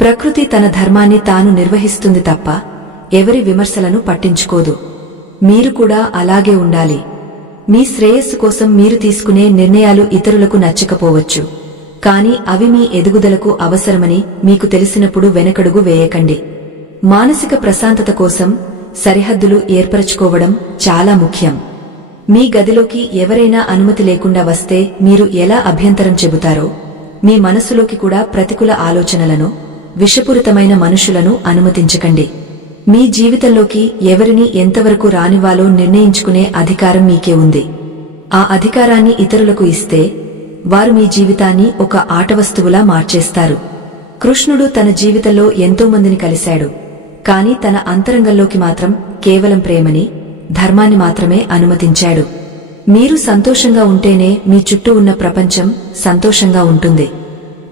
ప్రకృతి తన ధర్మాన్ని తాను నిర్వహిస్తుంది తప్ప ఎవరి విమర్శలను పట్టించుకోదు. మీరు కూడా అలాగే ఉండాలి. మీ శ్రేయస్సు కోసం మీరు తీసుకునే నిర్ణయాలు ఇతరులకు నచ్చకపోవచ్చు, కాని అవి మీ ఎదుగుదలకు అవసరమని మీకు తెలిసినప్పుడు వెనకడుగు వేయకండి. మానసిక ప్రశాంతత కోసం సరిహద్దులు ఏర్పరచుకోవడం చాలా ముఖ్యం. మీ గదిలోకి ఎవరైనా అనుమతి లేకుండా వస్తే మీరు ఎలా అభ్యంతరం చెబుతారో, మీ మనసులోకి కూడా ప్రతికూల ఆలోచనలను, విషపూరితమైన మనుషులను అనుమతించకండి. మీ జీవితంలోకి ఎవరిని ఎంతవరకు రానివ్వాలో నిర్ణయించుకునే అధికారం మీకే ఉంది. ఆ అధికారాన్ని ఇతరులకు ఇస్తే వారు మీ జీవితాన్ని ఒక ఆటవస్తువులా మార్చేస్తారు. కృష్ణుడు తన జీవితంలో ఎంతో మందిని కలిశాడు, కాని తన అంతరంగంలోకి మాత్రం కేవలం ప్రేమని, ధర్మాన్ని మాత్రమే అనుమతించాడు. మీరు సంతోషంగా ఉంటేనే మీ చుట్టూ ఉన్న ప్రపంచం సంతోషంగా ఉంటుంది.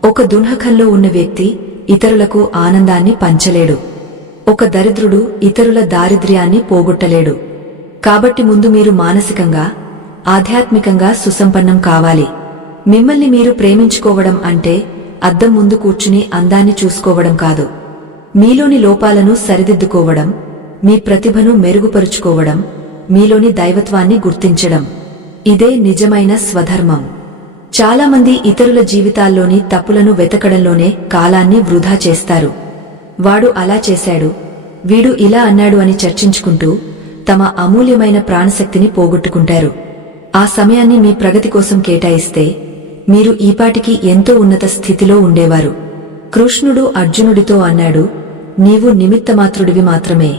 ఒక దుఃఖంలో ఉన్న వ్యక్తి ఇతరులకు ఆనందాన్ని పంచలేడు. ఒక దరిద్రుడు ఇతరుల దారిద్ర్యాన్ని పోగొట్టలేడు. కాబట్టి ముందు మీరు మానసికంగా, ఆధ్యాత్మికంగా సుసంపన్నం కావాలి. మిమ్మల్ని మీరు ప్రేమించుకోవడం అంటే అద్దం ముందు కూర్చుని అందాన్ని చూసుకోవడం కాదు. మీలోని లోపాలను సరిదిద్దుకోవడం, మీ ప్రతిభను మెరుగుపరుచుకోవడం, మీలోని దైవత్వాన్ని గుర్తించడం. ఇదే నిజమైన స్వధర్మం. చాలామంది ఇతరుల జీవితాల్లోని తప్పులను వెతకడంలోనే కాలాన్ని వృధా చేస్తారు. వాడు అలా చేశాడు, వీడు ఇలా అన్నాడు అని చర్చించుకుంటూ తమ అమూల్యమైన ప్రాణశక్తిని పోగొట్టుకుంటారు. ఆ సమయాన్ని మీ ప్రగతి కోసం కేటాయిస్తే మీరు ఈపాటికి ఎంతో ఉన్నత స్థితిలో ఉండేవారు. కృష్ణుడు అర్జునుడితో అన్నాడు, నీవు నిమిత్తమాత్రుడివి మాత్రమే.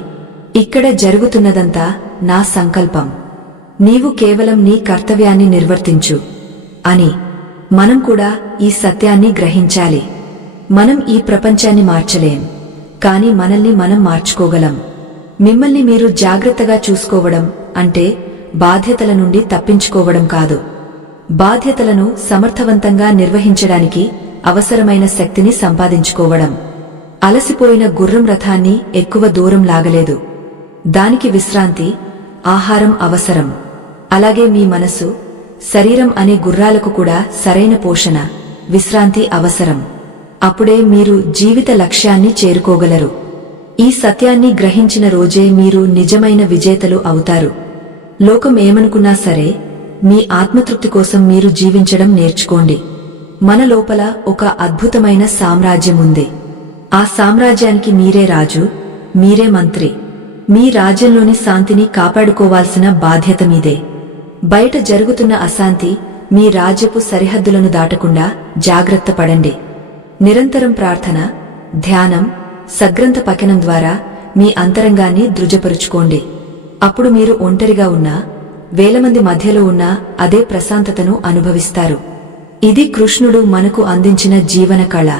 ఇక్కడ జరుగుతున్నదంతా నా సంకల్పం. నీవు కేవలం నీ కర్తవ్యాన్ని నిర్వర్తించు అని. మనం కూడా ఈ సత్యాన్ని గ్రహించాలి. మనం ఈ ప్రపంచాన్ని మార్చలేం, కాని మనల్ని మనం మార్చుకోగలం. మిమ్మల్ని మీరు జాగ్రత్తగా చూసుకోవడం అంటే బాధ్యతల నుండి తప్పించుకోవడం కాదు. బాధ్యతలను సమర్థవంతంగా నిర్వహించడానికి అవసరమైన శక్తిని సంపాదించుకోవడం. అలసిపోయిన గుర్రం రథాన్ని ఎక్కువ దూరం లాగలేదు. దానికి విశ్రాంతి, ఆహారం అవసరం. అలాగే మీ మనసు, శరీరం అనే గుర్రాలకు కూడా సరైన పోషణ, విశ్రాంతి అవసరం. అప్పుడే మీరు జీవిత లక్ష్యాన్ని చేరుకోగలరు. ఈ సత్యాన్ని గ్రహించిన రోజే మీరు నిజమైన విజేతలు అవుతారు. లోకం ఏమనుకున్నా సరే మీ ఆత్మతృప్తి కోసం మీరు జీవించడం నేర్చుకోండి. మన లోపల ఒక అద్భుతమైన సామ్రాజ్యం ఉంది. ఆ సామ్రాజ్యానికి మీరే రాజు, మీరే మంత్రి. మీ రాజ్యంలోని శాంతిని కాపాడుకోవాల్సిన బాధ్యత మీదే. బయట జరుగుతున్న అశాంతి మీ రాజ్యపు సరిహద్దులను దాటకుండా జాగ్రత్త పడండి. నిరంతరం ప్రార్థన, ధ్యానం, సగ్రంథ పఠనం ద్వారా మీ అంతరంగాన్ని దృఢపరుచుకోండి. అప్పుడు మీరు ఒంటరిగా ఉన్నా, వేలమంది మధ్యలో ఉన్నా అదే ప్రశాంతతను అనుభవిస్తారు. ఇది కృష్ణుడు మనకు అందించిన జీవన కళ.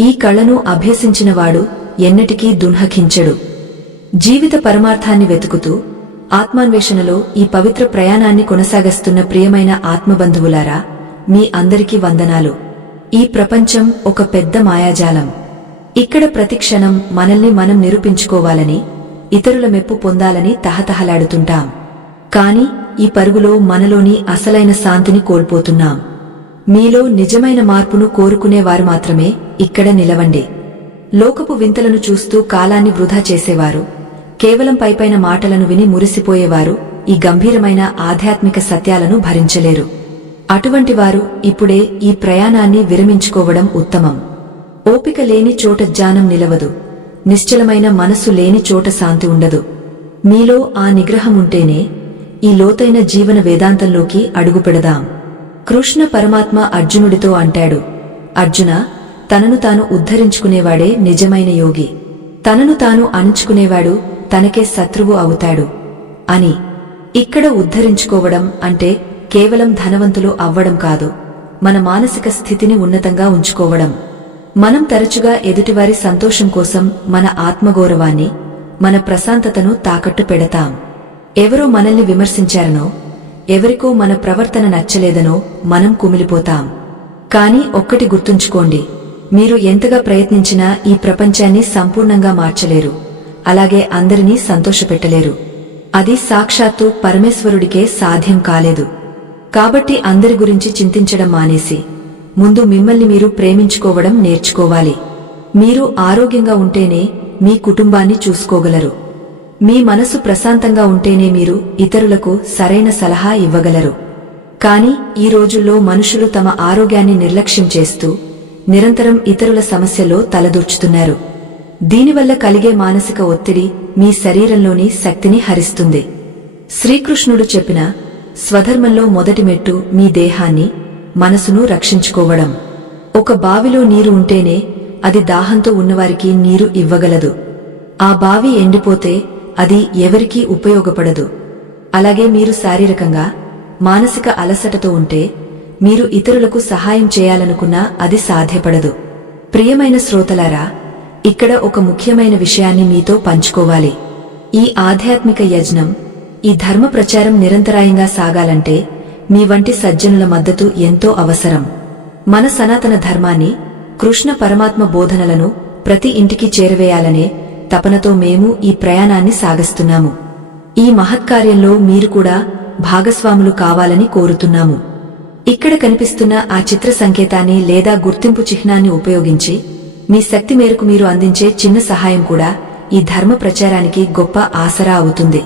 ఈ కళను అభ్యసించినవాడు ఎన్నటికీ దున్హకించడు. జీవిత పరమార్థాన్ని వెతుకుతూ ఆత్మాన్వేషణలో ఈ పవిత్ర ప్రయాణాన్ని కొనసాగిస్తున్న ప్రియమైన ఆత్మబంధువులారా, మీ అందరికీ వందనాలు. ఈ ప్రపంచం ఒక పెద్ద మాయాజాలం. ఇక్కడ ప్రతిక్షణం మనల్ని మనం నిరూపించుకోవాలని, ఇతరుల మెప్పు పొందాలని తహతహలాడుతుంటాం. కాని ఈ పరుగులో మనలోని అసలైన శాంతిని కోల్పోతున్నాం. మీలో నిజమైన మార్పును కోరుకునేవారు మాత్రమే ఇక్కడ నిలవండి. లోకపు వింతలను చూస్తూ కాలాన్ని వృధా చేసేవారు, కేవలం పైపైన మాటలను విని మురిసిపోయేవారు ఈ గంభీరమైన ఆధ్యాత్మిక సత్యాలను భరించలేరు. అటువంటి వారు ఇప్పుడే ఈ ప్రయాణాన్ని విరమించుకోవడం ఉత్తమం. ఓపిక లేని చోట జ్ఞానం నిలవదు, నిశ్చలమైన మనస్సు లేని చోట శాంతి ఉండదు. మీలో ఆ నిగ్రహం ఉంటేనే ఈ లోతైన జీవన వేదాంతంలోకి అడుగుపెడదాం. కృష్ణ పరమాత్మ అర్జునుడితో అంటాడు, అర్జున, తనను తాను ఉద్ధరించుకునేవాడే నిజమైన యోగి. తనను తాను అణుచుకునేవాడు తనకే శత్రువు అవుతాడు అని. ఇక్కడ ఉద్ధరించుకోవడం అంటే కేవలం ధనవంతులు అవ్వడం కాదు, మన మానసిక స్థితిని ఉన్నతంగా ఉంచుకోవడం. మనం తరచుగా ఎదుటివారి సంతోషం కోసం మన ఆత్మగౌరవాన్ని, మన ప్రశాంతతను తాకట్టు పెడతాం. ఎవరో మనల్ని విమర్శించారనో, ఎవరికో మన ప్రవర్తన నచ్చలేదనో మనం కుమిలిపోతాం. కాని ఒక్కటి గుర్తుంచుకోండి, మీరు ఎంతగా ప్రయత్నించినా ఈ ప్రపంచాన్ని సంపూర్ణంగా మార్చలేరు, అలాగే అందరినీ సంతోషపెట్టలేరు. అది సాక్షాత్తు పరమేశ్వరుడికే సాధ్యం కాలేదు. కాబట్టి అందరి గురించి చింతించడం మానేసి ముందు మిమ్మల్ని మీరు ప్రేమించుకోవడం నేర్చుకోవాలి. మీరు ఆరోగ్యంగా ఉంటేనే మీ కుటుంబాన్ని చూసుకోగలరు. మీ మనసు ప్రశాంతంగా ఉంటేనే మీరు ఇతరులకు సరైన సలహా ఇవ్వగలరు. కాని ఈ రోజుల్లో మనుషులు తమ ఆరోగ్యాన్ని నిర్లక్ష్యం చేస్తూ నిరంతరం ఇతరుల సమస్యల్లో తలదూర్చుతున్నారు. దీనివల్ల కలిగే మానసిక ఒత్తిడి మీ శరీరంలోని శక్తిని హరిస్తుంది. శ్రీకృష్ణుడు చెప్పిన స్వధర్మంలో మొదటి మెట్టు మీ దేహాన్ని, మనసును రక్షించుకోవడం. ఒక బావిలో నీరు ఉంటేనే అది దాహంతో ఉన్నవారికి నీరు ఇవ్వగలదు. ఆ బావి ఎండిపోతే అది ఎవరికీ ఉపయోగపడదు. అలాగే మీరు శారీరకంగా, మానసిక అలసటతో ఉంటే మీరు ఇతరులకు సహాయం చేయాలనుకున్నా అది సాధ్యపడదు. ప్రియమైన శ్రోతలారా, ఇక్కడ ఒక ముఖ్యమైన విషయాన్ని మీతో పంచుకోవాలి. ఈ ఆధ్యాత్మిక యజ్ఞం, ఈ ధర్మ ప్రచారం నిరంతరాయంగా సాగాలంటే మీ వంటి సజ్జనుల మద్దతు ఎంతో అవసరం. మన సనాతన ధర్మాన్ని, కృష్ణ పరమాత్మ బోధనలను ప్రతి ఇంటికి చేరవేయాలనే తపనతో మేము ఈ ప్రయాణాన్ని సాగిస్తున్నాము. ఈ మహత్కార్యంలో మీరు కూడా భాగస్వాములు కావాలని కోరుతున్నాము. ఇక్కడ కనిపిస్తున్న ఆ చిత్ర సంకేతాన్ని లేదా గుర్తింపు చిహ్నాన్ని ఉపయోగించి మీ శక్తి మేరకు మీరు అందించే చిన్న సహాయం కూడా ఈ ధర్మ ప్రచారానికి గొప్ప ఆసరా అవుతుంది.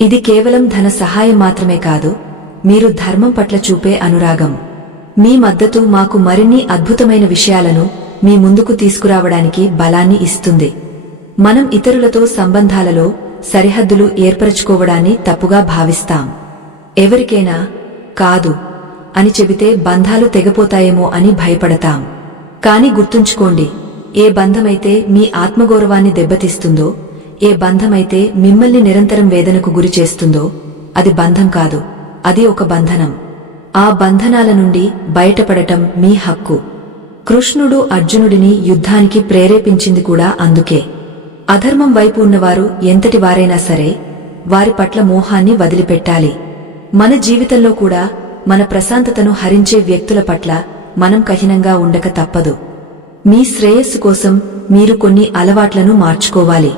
ఇది కేవలం ధన సహాయం మాత్రమే కాదు, మీరు ధర్మం పట్ల చూపే అనురాగం. మీ మద్దతు మాకు మరిన్ని అద్భుతమైన విషయాలను మీ ముందుకు తీసుకురావడానికి బలాన్ని ఇస్తుంది. మనం ఇతరులతో సంబంధాలలో సరిహద్దులు ఏర్పరచుకోవడాన్ని తప్పుగా భావిస్తాం. ఎవరికైనా కాదు అని చెబితే బంధాలు తెగపోతాయేమో అని భయపడతాం. కాని గుర్తుంచుకోండి, ఏ బంధమైతే మీ ఆత్మగౌరవాన్ని దెబ్బతీస్తుందో, ఏ బంధమైతే మిమ్మల్ని నిరంతరం వేదనకు గురి చేస్తుందో అది బంధం కాదు, అది ఒక బంధనం. ఆ బంధనాల నుండి బయటపడటం మీ హక్కు. కృష్ణుడు అర్జునుడిని యుద్ధానికి ప్రేరేపించింది కూడా అందుకే. అధర్మం వైపు ఉన్నవారు ఎంతటి వారైనా సరే వారి పట్ల మోహాన్ని వదిలిపెట్టాలి. మన జీవితంలో కూడా మన ప్రశాంతతను హరించే వ్యక్తుల పట్ల మనం కఠినంగా ఉండక తప్పదు. మీ శ్రేయస్సు కోసం మీరు కొన్ని అలవాట్లను మార్చుకోవాలి.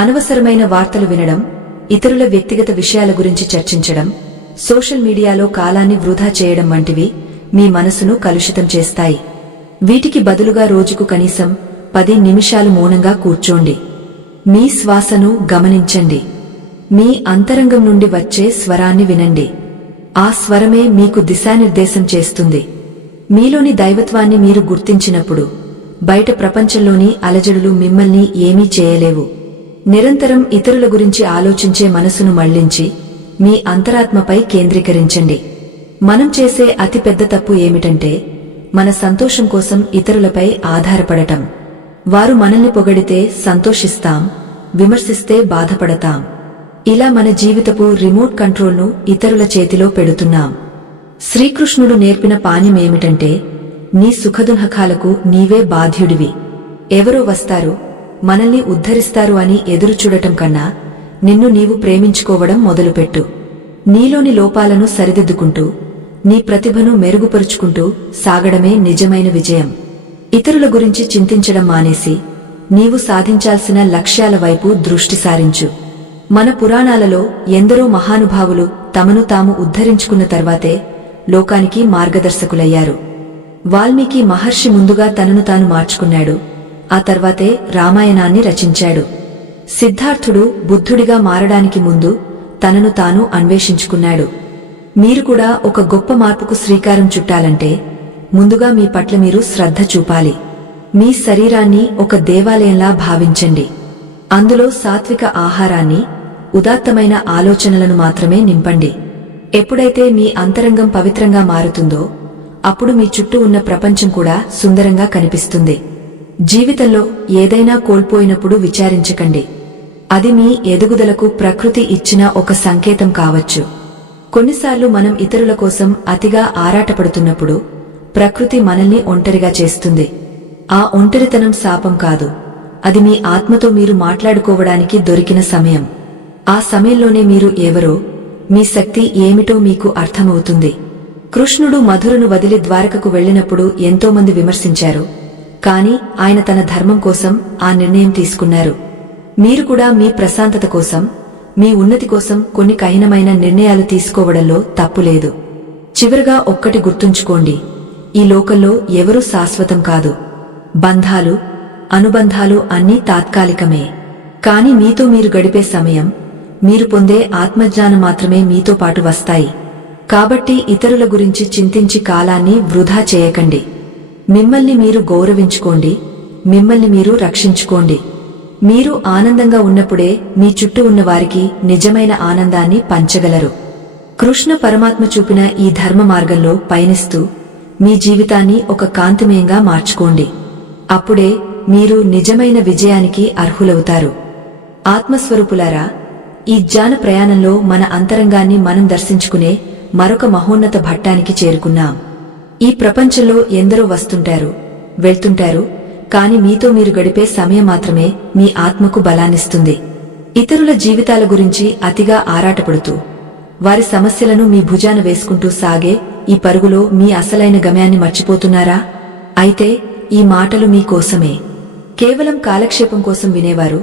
అనవసరమైన వార్తలు వినడం, ఇతరుల వ్యక్తిగత విషయాల గురించి చర్చించడం, సోషల్ మీడియాలో కాలాన్ని వృధా చేయడం వంటివి మీ మనసును కలుషితం చేస్తాయి. వీటికి బదులుగా రోజుకు కనీసం 10 నిమిషాలు మౌనంగా కూర్చోండి. మీ శ్వాసను గమనించండి. మీ అంతరంగం నుండి వచ్చే స్వరాన్ని వినండి. ఆ స్వరమే మీకు దిశానిర్దేశం చేస్తుంది. మీలోని దైవత్వాన్ని మీరు గుర్తించినప్పుడు బయట ప్రపంచంలోని అలజడులు మిమ్మల్ని ఏమీ చేయలేవు. నిరంతరం ఇతరుల గురించి ఆలోచించే మనసును మళ్లించి మీ అంతరాత్మపై కేంద్రీకరించండి. మనం చేసే అతిపెద్ద తప్పు ఏమిటంటే మన సంతోషం కోసం ఇతరులపై ఆధారపడటం. వారు మనల్ని పొగడితే సంతోషిస్తాం, విమర్శిస్తే బాధపడతాం. ఇలా మన జీవితపు రిమోట్ కంట్రోల్ను ఇతరుల చేతిలో పెడుతున్నాం. శ్రీకృష్ణుడు నేర్పిన పాణ్యమేమిటంటే నీ సుఖదుఃఖాలకు నీవే బాధ్యుడివి. ఎవరో వస్తారు, మనల్ని ఉద్ధరిస్తారు అని ఎదురుచూడటం కన్నా నిన్ను నీవు ప్రేమించుకోవడం మొదలుపెట్టు. నీలోని లోపాలను సరిదిద్దుకుంటూ నీ ప్రతిభను మెరుగుపరుచుకుంటూ సాగడమే నిజమైన విజయం. ఇతరుల గురించి చింతించడం మానేసి నీవు సాధించాల్సిన లక్ష్యాల వైపు దృష్టి సారించు. మన పురాణాలలో ఎందరో మహానుభావులు తమను తాము ఉద్ధరించుకున్న తర్వాతే లోకానికి మార్గదర్శకులయ్యారు. వాల్మీకి మహర్షి ముందుగా తనను తాను మార్చుకున్నాడు, ఆ తర్వాతే రామాయణాన్ని రచించాడు. సిద్ధార్థుడు బుద్ధుడిగా మారడానికి ముందు తనను తాను అన్వేషించుకున్నాడు. మీరు కూడా ఒక గొప్ప మార్పుకు శ్రీకారం చుట్టాలంటే ముందుగా మీ పట్ల మీరు శ్రద్ధ చూపాలి. మీ శరీరాన్ని ఒక దేవాలయంలా భావించండి. అందులో సాత్విక ఆహారాన్ని, ఉదాత్తమైన ఆలోచనలను మాత్రమే నింపండి. ఎప్పుడైతే మీ అంతరంగం పవిత్రంగా మారుతుందో అప్పుడు మీ చుట్టూ ఉన్న ప్రపంచం కూడా సుందరంగా కనిపిస్తుంది. జీవితంలో ఏదైనా కోల్పోయినప్పుడు విచారించకండి. అది మీ ఎదుగుదలకు ప్రకృతి ఇచ్చిన ఒక సంకేతం కావచ్చు. కొన్నిసార్లు మనం ఇతరుల కోసం అతిగా ఆరాటపడుతున్నప్పుడు ప్రకృతి మనల్ని ఒంటరిగా చేస్తుంది. ఆ ఒంటరితనం శాపం కాదు, అది మీ ఆత్మతో మీరు మాట్లాడుకోవడానికి దొరికిన సమయం. ఆ సమయంలోనే మీరు ఎవరో, మీ శక్తి ఏమిటో మీకు అర్థమవుతుంది. కృష్ణుడు మధురను వదిలి ద్వారకకు వెళ్లినప్పుడు ఎంతోమంది విమర్శించారు, కాని ఆయన తన ధర్మం కోసం ఆ నిర్ణయం తీసుకున్నారు. మీరు కూడా మీ ప్రశాంతత కోసం, మీ ఉన్నతి కోసం కొన్ని కఠినమైన నిర్ణయాలు తీసుకోవడంలో తప్పులేదు. చివరగా ఒక్కటి గుర్తుంచుకోండి, ఈ లోకంలో ఎవరూ శాశ్వతం కాదు. బంధాలు, అనుబంధాలు అన్నీ తాత్కాలికమే. కాని మీతో మీరు గడిపే సమయం, మీరు పొందే ఆత్మజ్ఞానం మాత్రమే మీతో పాటు వస్తాయి. కాబట్టి ఇతరుల గురించి చింతించి కాలాన్ని వృధా చేయకండి. మిమ్మల్ని మీరు గౌరవించుకోండి, మిమ్మల్ని మీరు రక్షించుకోండి. మీరు ఆనందంగా ఉన్నప్పుడే మీ చుట్టూ ఉన్న వారికి నిజమైన ఆనందాన్ని పంచగలరు. కృష్ణ పరమాత్మ చూపిన ఈ ధర్మ మార్గంలో పయనిస్తూ మీ జీవితాన్ని ఒక కాంతిమయంగా మార్చుకోండి. అప్పుడే మీరు నిజమైన విజయానికి అర్హులవుతారు. ఆత్మస్వరూపులారా, ఈ జ్ఞాన ప్రయాణంలో మన అంతరంగాన్ని మనం దర్శించుకునే మరొక మహోన్నత ఘట్టానికి చేరుకున్నాం. ఈ ప్రపంచంలో ఎందరో వస్తుంటారు, వెళ్తుంటారు, కాని మీతో మీరు గడిపే సమయం మాత్రమే మీ ఆత్మకు బలాన్నిస్తుంది. ఇతరుల జీవితాల గురించి అతిగా ఆరాటపడుతూ వారి సమస్యలను మీ భుజాన వేసుకుంటూ సాగే ఈ పరుగులో మీ అసలైన గమ్యాన్ని మర్చిపోతున్నారా? అయితే ఈ మాటలు మీకోసమే. కేవలం కాలక్షేపం కోసం వినేవారు,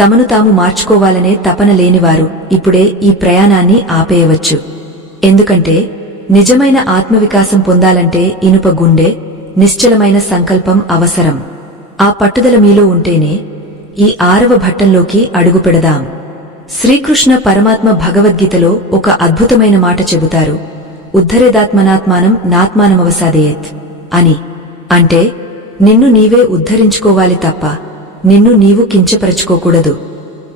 తమను తాము మార్చుకోవాలనే తపన లేనివారు ఇప్పుడే ఈ ప్రయాణాన్ని ఆపేయవచ్చు. ఎందుకంటే నిజమైన ఆత్మవికాసం పొందాలంటే ఇనుప గుండె, నిశ్చలమైన సంకల్పం అవసరం. ఆ పట్టుదల మీలో ఉంటేనే ఈ 6వ ఘట్టంలోకి అడుగుపెడదాం. శ్రీకృష్ణ పరమాత్మ భగవద్గీతలో ఒక అద్భుతమైన మాట చెబుతారు, ఉద్ధరేదాత్మనాత్మానం నాత్మానమవసాదేయత్ అని. అంటే నిన్ను నీవే ఉద్ధరించుకోవాలి తప్ప నిన్ను నీవు కించపరచుకోకూడదు.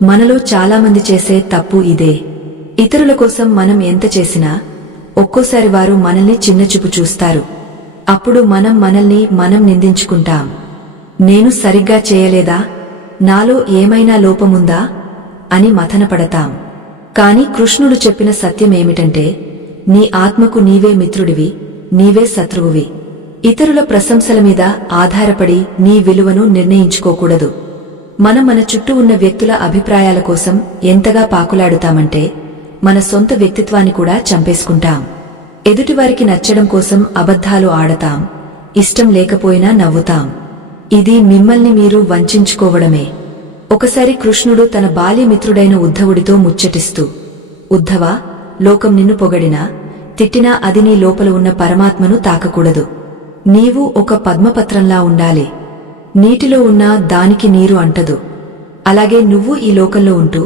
మనలో చాలామంది చేసే తప్పు ఇదే. ఇతరుల కోసం మనం ఎంత చేసినా ఒక్కోసారి వారు మనల్ని చిన్నచూపు చూస్తారు. అప్పుడు మనల్ని మనం నిందించుకుంటాం. నేను సరిగ్గా చేయలేదా, నాలో ఏమైనా లోపముందా అని మథనపడతాం. కాని కృష్ణుడు చెప్పిన సత్యమేమిటంటే నీ ఆత్మకు నీవే మిత్రుడివి, నీవే శత్రువువి. ఇతరుల ప్రశంసల మీద ఆధారపడి నీ విలువను నిర్ణయించుకోకూడదు. మనం మన చుట్టూ ఉన్న వ్యక్తుల అభిప్రాయాల కోసం ఎంతగా పాకులాడుతామంటే మన సొంత వ్యక్తిత్వాన్ని కూడా చంపేసుకుంటాం. ఎదుటివారికి నచ్చడం కోసం అబద్ధాలు ఆడతాం, ఇష్టం లేకపోయినా నవ్వుతాం. ఇది మిమ్మల్ని మీరు వంచించుకోవడమే. ఒకసారి కృష్ణుడు తన బాల్యమిత్రుడైన ఉద్ధవుడితో ముచ్చటిస్తూ, ఉద్ధవా, లోకం నిన్ను పొగడినా తిట్టినా అది నీ లోపల ఉన్న పరమాత్మను తాకకూడదు. నీవు ఒక పద్మపత్రంలా ఉండాలి. నీటిలో ఉన్నా దానికి నీరు అంటదు. అలాగే నువ్వు ఈ లోకంలో ఉంటూ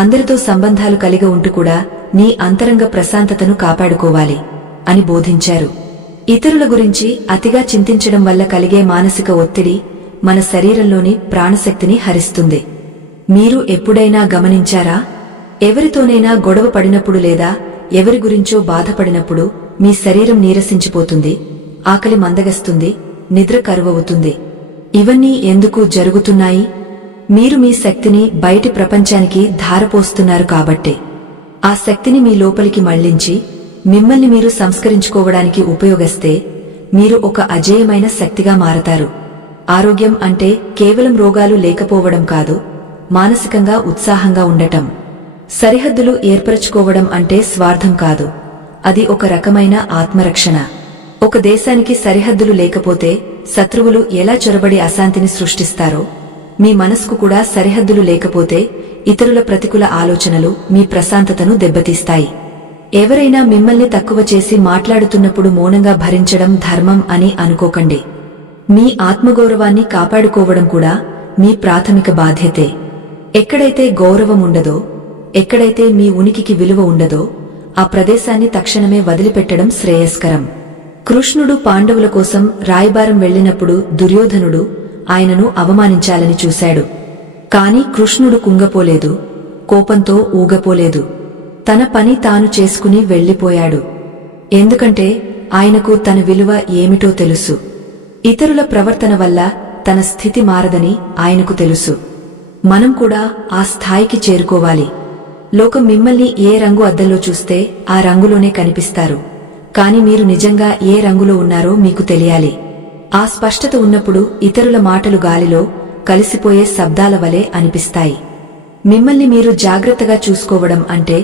అందరితో సంబంధాలు కలిగి ఉంటూ కూడా నీ అంతరంగ ప్రశాంతతను కాపాడుకోవాలి అని బోధించారు. ఇతరుల గురించి అతిగా చింతించడం వల్ల కలిగే మానసిక ఒత్తిడి మన శరీరంలోని ప్రాణశక్తిని హరిస్తుంది. మీరు ఎప్పుడైనా గమనించారా? ఎవరితోనైనా గొడవ పడినప్పుడు లేదా ఎవరి గురించో బాధపడినప్పుడు మీ శరీరం నీరసించిపోతుంది, ఆకలి మందగస్తుంది, నిద్ర కరువవుతుంది. ఇవన్నీ ఎందుకు జరుగుతున్నాయి? మీరు మీ శక్తిని బయటి ప్రపంచానికి ధారపోస్తున్నారు కాబట్టే. ఆ శక్తిని మీ లోపలికి మళ్లించి మిమ్మల్ని మీరు సంస్కరించుకోవడానికి ఉపయోగిస్తే మీరు ఒక అజేయమైన శక్తిగా మారతారు. ఆరోగ్యం అంటే కేవలం రోగాలు లేకపోవడం కాదు, మానసికంగా ఉత్సాహంగా ఉండటం. సరిహద్దులు ఏర్పరచుకోవడం అంటే స్వార్థం కాదు, అది ఒక రకమైన ఆత్మరక్షణ. ఒక దేశానికి సరిహద్దులు లేకపోతే శత్రువులు ఎలా చొరబడి అశాంతిని సృష్టిస్తారో, మీ మనసుకు కూడా సరిహద్దులు లేకపోతే ఇతరుల ప్రతికూల ఆలోచనలు మీ ప్రశాంతతను దెబ్బతీస్తాయి. ఎవరైనా మిమ్మల్ని తక్కువ చేసి మాట్లాడుతున్నప్పుడు మౌనంగా భరించడం ధర్మం అని అనుకోకండి. మీ ఆత్మగౌరవాన్ని కాపాడుకోవడం కూడా మీ ప్రాథమిక బాధ్యతే. ఎక్కడైతే గౌరవం ఉండదో, ఎక్కడైతే మీ ఉనికికి విలువ ఉండదో ఆ ప్రదేశాన్ని తక్షణమే వదిలిపెట్టడం శ్రేయస్కరం. కృష్ణుడు పాండవుల కోసం రాయబారం వెళ్లినప్పుడు దుర్యోధనుడు ఆయనను అవమానించాలని చూశాడు. కాని కృష్ణుడు కుంగపోలేదు, కోపంతో ఊగపోలేదు. తన పని తాను చేసుకుని వెళ్లిపోయాడు. ఎందుకంటే ఆయనకు తన విలువ ఏమిటో తెలుసు. ఇతరుల ప్రవర్తన వల్ల తన స్థితి మారదని ఆయనకు తెలుసు. మనం కూడా ఆ స్థాయికి చేరుకోవాలి. లోకం మిమ్మల్ని ఏ రంగు అద్దంలో చూస్తే ఆ రంగులోనే కనిపిస్తారు. కాని మీరు నిజంగా ఏ రంగులో ఉన్నారో మీకు తెలియాలి. ఆ స్పష్టత ఉన్నప్పుడు ఇతరుల మాటలు గాలిలో కలిసిపోయే శబ్దాల వలె అనిపిస్తాయి. మిమ్మల్ని మీరు జాగ్రత్తగా చూసుకోవడం అంటే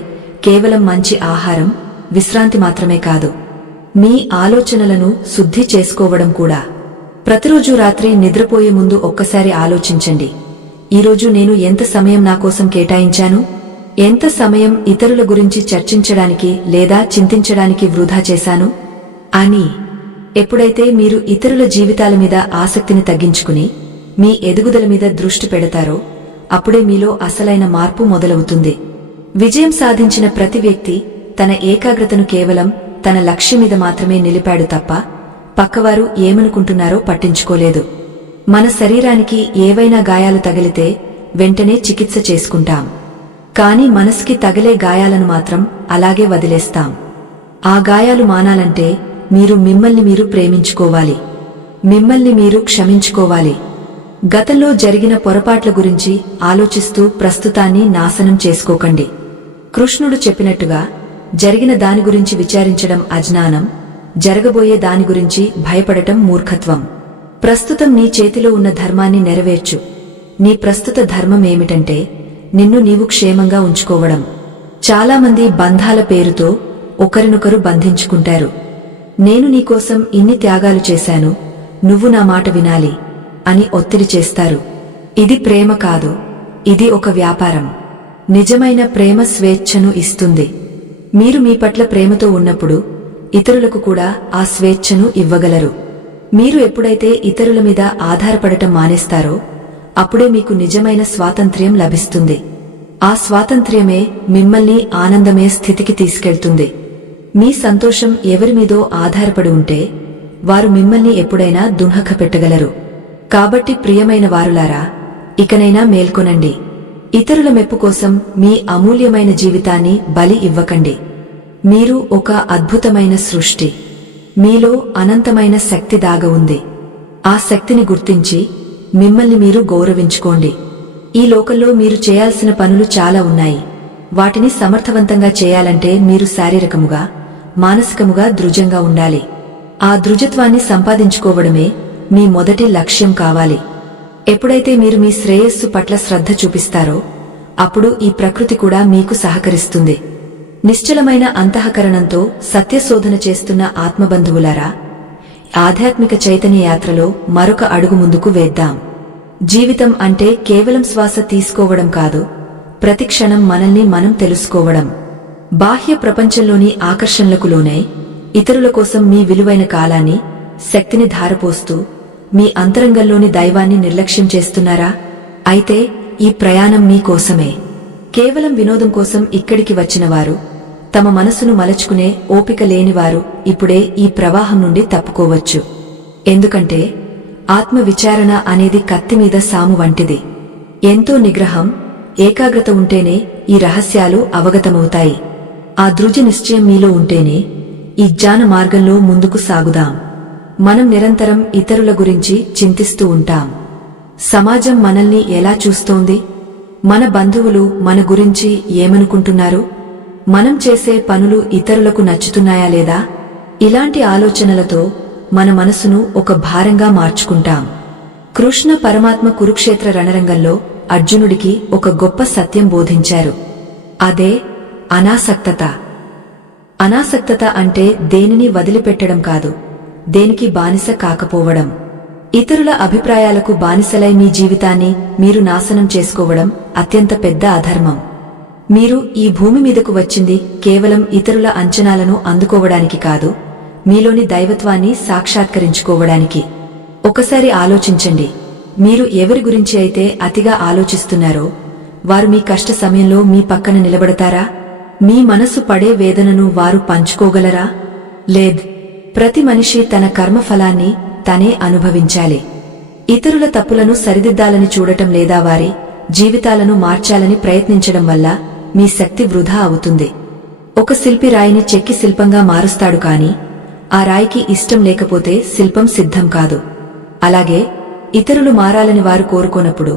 కేవలం మంచి ఆహారం, విశ్రాంతి మాత్రమే కాదు, మీ ఆలోచనలను శుద్ధి చేసుకోవడం కూడా. ప్రతిరోజు రాత్రి నిద్రపోయే ముందు ఒక్కసారి ఆలోచించండి, ఈరోజు నేను ఎంత సమయం నా కోసం కేటాయించాను, ఎంత సమయం ఇతరుల గురించి చర్చించడానికి లేదా చింతించడానికి వృధా చేశాను అని. ఎప్పుడైతే మీరు ఇతరుల జీవితాల మీద ఆసక్తిని తగ్గించుకుని మీ ఎదుగుదల మీద దృష్టి పెడతారో అప్పుడే మీలో అసలైన మార్పు మొదలవుతుంది. విజయం సాధించిన ప్రతి వ్యక్తి తన ఏకాగ్రతను కేవలం తన లక్ష్యం మీద మాత్రమే నిలిపాడు తప్ప పక్కవారు ఏమనుకుంటున్నారో పట్టించుకోలేదు. మన శరీరానికి ఏవైనా గాయాలు తగిలితే వెంటనే చికిత్స చేసుకుంటాం. కాని మనసుకి తగిలే గాయాలను మాత్రం అలాగే వదిలేస్తాం. ఆ గాయాలు మానాలంటే మీరు మిమ్మల్ని మీరు ప్రేమించుకోవాలి, మిమ్మల్ని మీరు క్షమించుకోవాలి. గతంలో జరిగిన పొరపాట్ల గురించి ఆలోచిస్తూ ప్రస్తుతాన్ని నాశనం చేసుకోకండి. కృష్ణుడు చెప్పినట్టుగా జరిగిన దాని గురించి విచారించడం అజ్ఞానం, జరగబోయే దాని గురించి భయపడటం మూర్ఖత్వం. ప్రస్తుతం నీ చేతిలో ఉన్న ధర్మాన్ని నెరవేర్చు. నీ ప్రస్తుత ధర్మం ఏమిటంటే నిన్ను నీవు క్షేమంగా ఉంచుకోవడం. చాలామంది బంధాల పేరుతో ఒకరినొకరు బంధించుకుంటారు. నేను నీకోసం ఇన్ని త్యాగాలు చేశాను, నువ్వు నా మాట వినాలి అని ఒత్తిడి చేస్తారు. ఇది ప్రేమ కాదు, ఇది ఒక వ్యాపారం. నిజమైన ప్రేమ స్వేచ్ఛను ఇస్తుంది. మీరు మీ పట్ల ప్రేమతో ఉన్నప్పుడు ఇతరులకు కూడా ఆ స్వేచ్ఛను ఇవ్వగలరు. మీరు ఎప్పుడైతే ఇతరుల మీద ఆధారపడటం మానేస్తారో అప్పుడే మీకు నిజమైన స్వాతంత్ర్యం లభిస్తుంది. ఆ స్వాతంత్ర్యమే మిమ్మల్ని ఆనందమే స్థితికి తీసుకెళ్తుంది. మీ సంతోషం ఎవరిమీదో ఆధారపడి ఉంటే వారు మిమ్మల్ని ఎప్పుడైనా దుఃఖపెట్టగలరు. కాబట్టి ప్రియమైన వారులారా, ఇకనైనా మేల్కొనండి. ఇతరుల మెప్పు కోసం మీ అమూల్యమైన జీవితాన్ని బలి ఇవ్వకండి. మీరు ఒక అద్భుతమైన సృష్టి. మీలో అనంతమైన శక్తి దాగ ఉంది. ఆ శక్తిని గుర్తించి మిమ్మల్ని మీరు గౌరవించుకోండి. ఈ లోకంలో మీరు చేయాల్సిన పనులు చాలా ఉన్నాయి. వాటిని సమర్థవంతంగా చేయాలంటే మీరు శారీరకముగా, మానసికముగా దృఢంగా ఉండాలి. ఆ దృఢత్వాన్ని సంపాదించుకోవడమే మీ మొదటి లక్ష్యం కావాలి. ఎప్పుడైతే మీరు మీ శ్రేయస్సు పట్ల శ్రద్ధ చూపిస్తారో అప్పుడు ఈ ప్రకృతి కూడా మీకు సహకరిస్తుంది. నిశ్చలమైన అంతఃకరణంతో సత్యశోధన చేస్తున్న ఆత్మబంధువులారా, ఆధ్యాత్మిక చైతన్య యాత్రలో మరొక అడుగు ముందుకు వేద్దాం. జీవితం అంటే కేవలం శ్వాస తీసుకోవడం కాదు, ప్రతి క్షణం మనల్ని మనం తెలుసుకోవడం. బాహ్య ప్రపంచంలోని ఆకర్షణలకు లోనై ఇతరుల కోసం మీ విలువైన కాలాన్ని, శక్తిని ధారపోస్తూ మీ అంతరంగంలోని దైవాన్ని నిర్లక్ష్యం చేస్తున్నారా? అయితే ఈ ప్రయాణం మీకోసమే. కేవలం వినోదం కోసం ఇక్కడికి వచ్చినవారు, తమ మనసును మలచుకునే ఓపిక లేనివారు ఇప్పుడే ఈ ప్రవాహం నుండి తప్పుకోవచ్చు. ఎందుకంటే ఆత్మ విచారణ అనేది కత్తిమీద సాము వంటిది. ఎంతో నిగ్రహం, ఏకాగ్రత ఉంటేనే ఈ రహస్యాలు అవగతమవుతాయి. ఆ దృఢ నిశ్చయం మీలో ఉంటేనే ఈ జ్ఞాన మార్గంలో ముందుకు సాగుదాం. మనం నిరంతరం ఇతరుల గురించి చింతిస్తూ ఉంటాం. సమాజం మనల్ని ఎలా చూస్తోంది? మన బంధువులు మన గురించి ఏమనుకుంటున్నారు? మనం చేసే పనులు ఇతరులకు నచ్చుతున్నాయా లేదా? ఇలాంటి ఆలోచనలతో మన మనసును ఒక భారంగా మార్చుకుంటాం. కృష్ణ పరమాత్మ కురుక్షేత్ర రణరంగంలో అర్జునుడికి ఒక గొప్ప సత్యం బోధించారు. అదే అనాసక్తత. అనాసక్తత అంటే దేనిని వదిలిపెట్టడం కాదు, దేనికి బానిస కాకపోవడం. ఇతరుల అభిప్రాయాలకు బానిసలై మీ జీవితాన్ని మీరు నాశనం చేసుకోవడం అత్యంత పెద్ద అధర్మం. మీరు ఈ భూమి మీదకు వచ్చింది కేవలం ఇతరుల అంచనాలను అందుకోవడానికి కాదు, మీలోని దైవత్వాన్ని సాక్షాత్కరించుకోవడానికి. ఒకసారి ఆలోచించండి, మీరు ఎవరి గురించి అయితే అతిగా ఆలోచిస్తున్నారో వారు మీ కష్ట సమయంలో మీ పక్కన నిలబడతారా? మీ మనసు పడే వేదనను వారు పంచుకోగలరా? లేదు. ప్రతి మనిషి తన కర్మఫలాన్ని తనే అనుభవించాలి. ఇతరుల తప్పులను సరిదిద్దాలని చూడటం లేదా వారి జీవితాలను మార్చాలని ప్రయత్నించడం వల్ల మీ శక్తి వృధా అవుతుంది. ఒక శిల్పి రాయిని చెక్కి శిల్పంగా మారుస్తాడు, కాని ఆ రాయికి ఇష్టం లేకపోతే శిల్పం సిద్ధం కాదు. అలాగే ఇతరులు మారాలని వారు కోరుకోనప్పుడు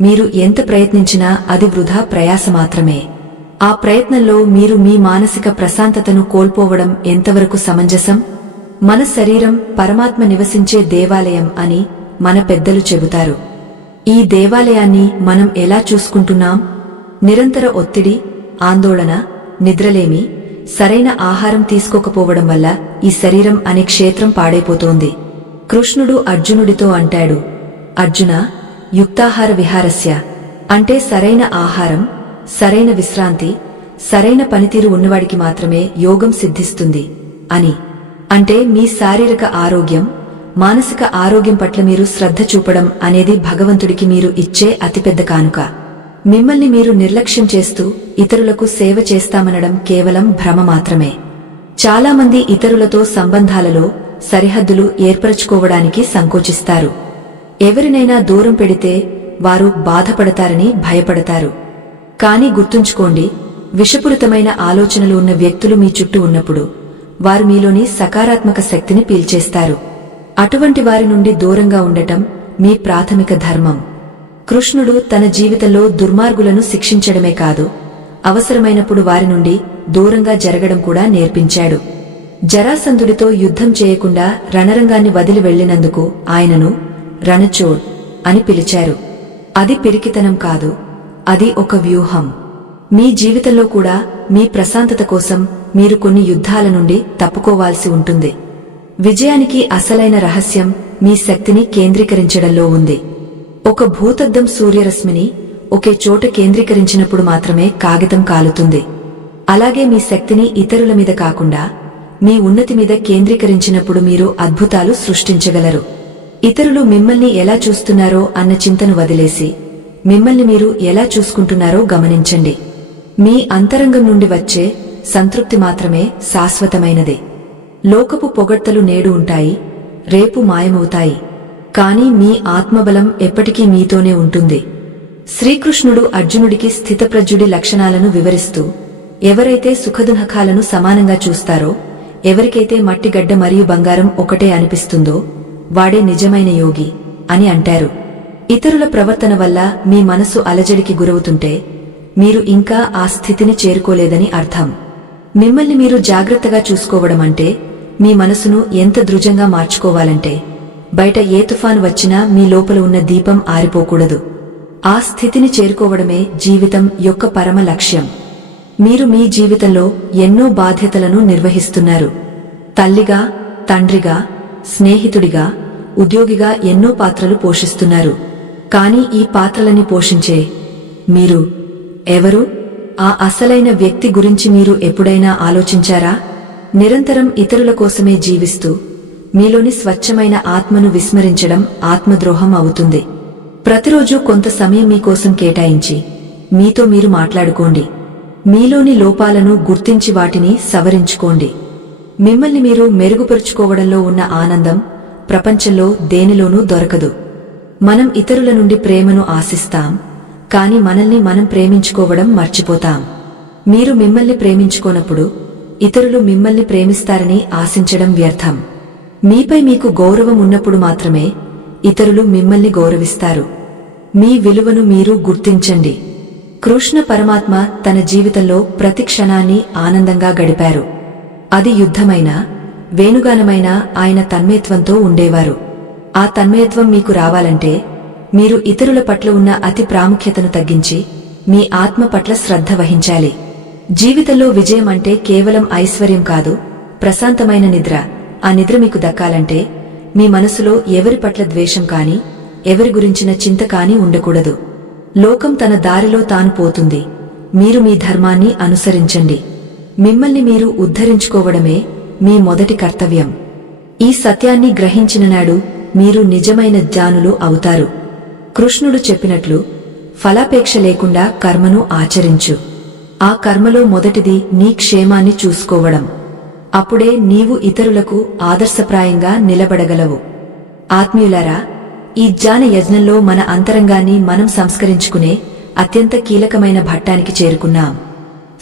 మీరు ఎంత ప్రయత్నించినా అది వృధా ప్రయాస మాత్రమే. ఆ ప్రయత్నంలో మీరు మీ మానసిక ప్రశాంతతను కోల్పోవడం ఎంతవరకు సమంజసం? మన శరీరం పరమాత్మ నివసించే దేవాలయం అని మన పెద్దలు చెబుతారు. ఈ దేవాలయాన్ని మనం ఎలా చూసుకుంటున్నాం? నిరంతర ఒత్తిడి, ఆందోళన, నిద్రలేమి, సరైన ఆహారం తీసుకోకపోవడం వల్ల ఈ శరీరం అనే క్షేత్రం పాడైపోతోంది. కృష్ణుడు అర్జునుడితో అంటాడు, అర్జున, యుక్తాహార విహారస్య అంటే సరైన ఆహారం, సరైన విశ్రాంతి, సరైన పనితీరు ఉన్నవాడికి మాత్రమే యోగం సిద్ధిస్తుంది అని. అంటే మీ శారీరక ఆరోగ్యం, మానసిక ఆరోగ్యం పట్ల మీరు శ్రద్ధ చూపడం అనేది భగవంతుడికి మీరు ఇచ్చే అతిపెద్ద కానుక. మిమ్మల్ని మీరు నిర్లక్ష్యం చేస్తూ ఇతరులకు సేవ చేస్తామనడం కేవలం భ్రమ మాత్రమే. చాలామంది ఇతరులతో సంబంధాలలో సరిహద్దులు ఏర్పరచుకోవడానికి సంకోచిస్తారు. ఎవరినైనా దూరం పెడితే వారు బాధపడతారని భయపడతారు. కానీ గుర్తుంచుకోండి, విషపూరితమైన ఆలోచనలు ఉన్న వ్యక్తులు మీ చుట్టూ ఉన్నప్పుడు వారు మీలోని సకారాత్మక శక్తిని పీల్చేస్తారు. అటువంటి వారి నుండి దూరంగా ఉండటం మీ ప్రాథమిక ధర్మం. కృష్ణుడు తన జీవితంలో దుర్మార్గులను శిక్షించడమే కాదు, అవసరమైనప్పుడు వారి నుండి దూరంగా జరగడం కూడా నేర్పించాడు. జరాసంధుడితో యుద్ధం చేయకుండా రణరంగాన్ని వదిలి వెళ్లినందుకు ఆయనను రణచోడ్ అని పిలిచారు. అది పిరికితనం కాదు, అది ఒక వ్యూహం. మీ జీవితంలో కూడా మీ ప్రశాంతత కోసం మీరు కొన్ని యుద్ధాల నుండి తప్పుకోవాల్సి ఉంటుంది. విజయానికి అసలైన రహస్యం మీ శక్తిని కేంద్రీకరించడంలో ఉంది. ఒక భూతద్దం సూర్యరశ్మిని ఒకే చోట కేంద్రీకరించినప్పుడు మాత్రమే కాగితం కాలుతుంది. అలాగే మీ శక్తిని ఇతరుల మీద కాకుండా మీ ఉన్నతి మీద కేంద్రీకరించినప్పుడు మీరు అద్భుతాలు సృష్టించగలరు. ఇతరులు మిమ్మల్ని ఎలా చూస్తున్నారో అన్న చింతను వదిలేసి మిమ్మల్ని మీరు ఎలా చూసుకుంటున్నారో గమనించండి. మీ అంతరంగం నుండి వచ్చే సంతృప్తి మాత్రమే శాశ్వతమైనది. లోకపు పొగడ్తలు నేడు ఉంటాయి, రేపు మాయమవుతాయి. కాని మీ ఆత్మబలం ఎప్పటికీ మీతోనే ఉంటుంది. శ్రీకృష్ణుడు అర్జునుడికి స్థితప్రజ్ఞుడి లక్షణాలను వివరిస్తూ, ఎవరైతే సుఖదుఃఖాలను సమానంగా చూస్తారో, ఎవరికైతే మట్టిగడ్డ మరియు బంగారం ఒకటే అనిపిస్తుందో వాడే నిజమైన యోగి అని అంటారు. ఇతరుల ప్రవర్తన వల్ల మీ మనసు అలజడికి గురవుతుంటే మీరు ఇంకా ఆ స్థితిని చేరుకోలేదని అర్థం. మిమ్మల్ని మీరు జాగ్రత్తగా చూసుకోవడం అంటే మీ మనసును ఎంత దృఢంగా మార్చుకోవాలంటే బయట ఏ తుఫాను వచ్చినా మీ లోపల ఉన్న దీపం ఆరిపోకూడదు. ఆ స్థితిని చేరుకోవడమే జీవితం యొక్క పరమ లక్ష్యం. మీరు మీ జీవితంలో ఎన్నో బాధ్యతలను నిర్వహిస్తున్నారు. తల్లిగా, తండ్రిగా, స్నేహితుడిగా, ఉద్యోగిగా ఎన్నో పాత్రలు పోషిస్తున్నారు. కానీ ఈ పాత్రలని పోషించే మీరు ఎవరు? ఆ అసలైన వ్యక్తి గురించి మీరు ఎప్పుడైనా ఆలోచించారా? నిరంతరం ఇతరుల కోసమే జీవిస్తూ మీలోని స్వచ్ఛమైన ఆత్మను విస్మరించడం ఆత్మద్రోహం అవుతుంది. ప్రతిరోజూ కొంత సమయం మీకోసం కేటాయించి మీతో మీరు మాట్లాడుకోండి. మీలోని లోపాలను గుర్తించి వాటిని సవరించుకోండి. మిమ్మల్ని మీరు మెరుగుపరుచుకోవడంలో ఉన్న ఆనందం ప్రపంచంలో దేనిలోనూ దొరకదు. మనం ఇతరుల నుండి ప్రేమను ఆశిస్తాం, కాని మనల్ని మనం ప్రేమించుకోవడం మర్చిపోతాం. మీరు మిమ్మల్ని ప్రేమించుకోనప్పుడు ఇతరులు మిమ్మల్ని ప్రేమిస్తారని ఆశించడం వ్యర్థం. మీపై మీకు గౌరవం ఉన్నప్పుడు మాత్రమే ఇతరులు మిమ్మల్ని గౌరవిస్తారు. మీ విలువను మీరు గుర్తించండి. కృష్ణ పరమాత్మ తన జీవితంలో ప్రతి క్షణాన్ని ఆనందంగా గడిపారు. అది యుద్ధమైనా, వేణుగానమైనా ఆయన తన్మయత్వంతో ఉండేవారు. ఆ తన్మయత్వం మీకు రావాలంటే మీరు ఇతరుల పట్ల ఉన్న అతి ప్రాముఖ్యతను తగ్గించి మీ ఆత్మ పట్ల శ్రద్ధ వహించాలి. జీవితంలో విజయం అంటే కేవలం ఐశ్వర్యం కాదు, ప్రశాంతమైన నిద్ర. ఆ నిద్ర మీకు దక్కాలంటే మీ మనసులో ఎవరి పట్ల ద్వేషం కాని, ఎవరి గురించిన చింత కాని ఉండకూడదు. లోకం తన దారిలో తాను పోతుంది. మీరు మీ ధర్మాన్ని అనుసరించండి. మిమ్మల్ని మీరు ఉద్ధరించుకోవడమే మీ మొదటి కర్తవ్యం. ఈ సత్యాన్ని గ్రహించిన నాడు మీరు నిజమైన జ్ఞానులు అవుతారు. కృష్ణుడు చెప్పినట్లు ఫలాపేక్ష లేకుండా కర్మను ఆచరించు. ఆ కర్మలో మొదటిది నీ క్షేమాన్ని చూసుకోవడం. అప్పుడే నీవు ఇతరులకు ఆదర్శప్రాయంగా నిలబడగలవు. ఆత్మీయులారా, ఈ జ్ఞాన యజ్ఞంలో మన అంతరంగాన్ని మనం సంస్కరించుకునే అత్యంత కీలకమైన ఘట్టానికి చేరుకున్నాం.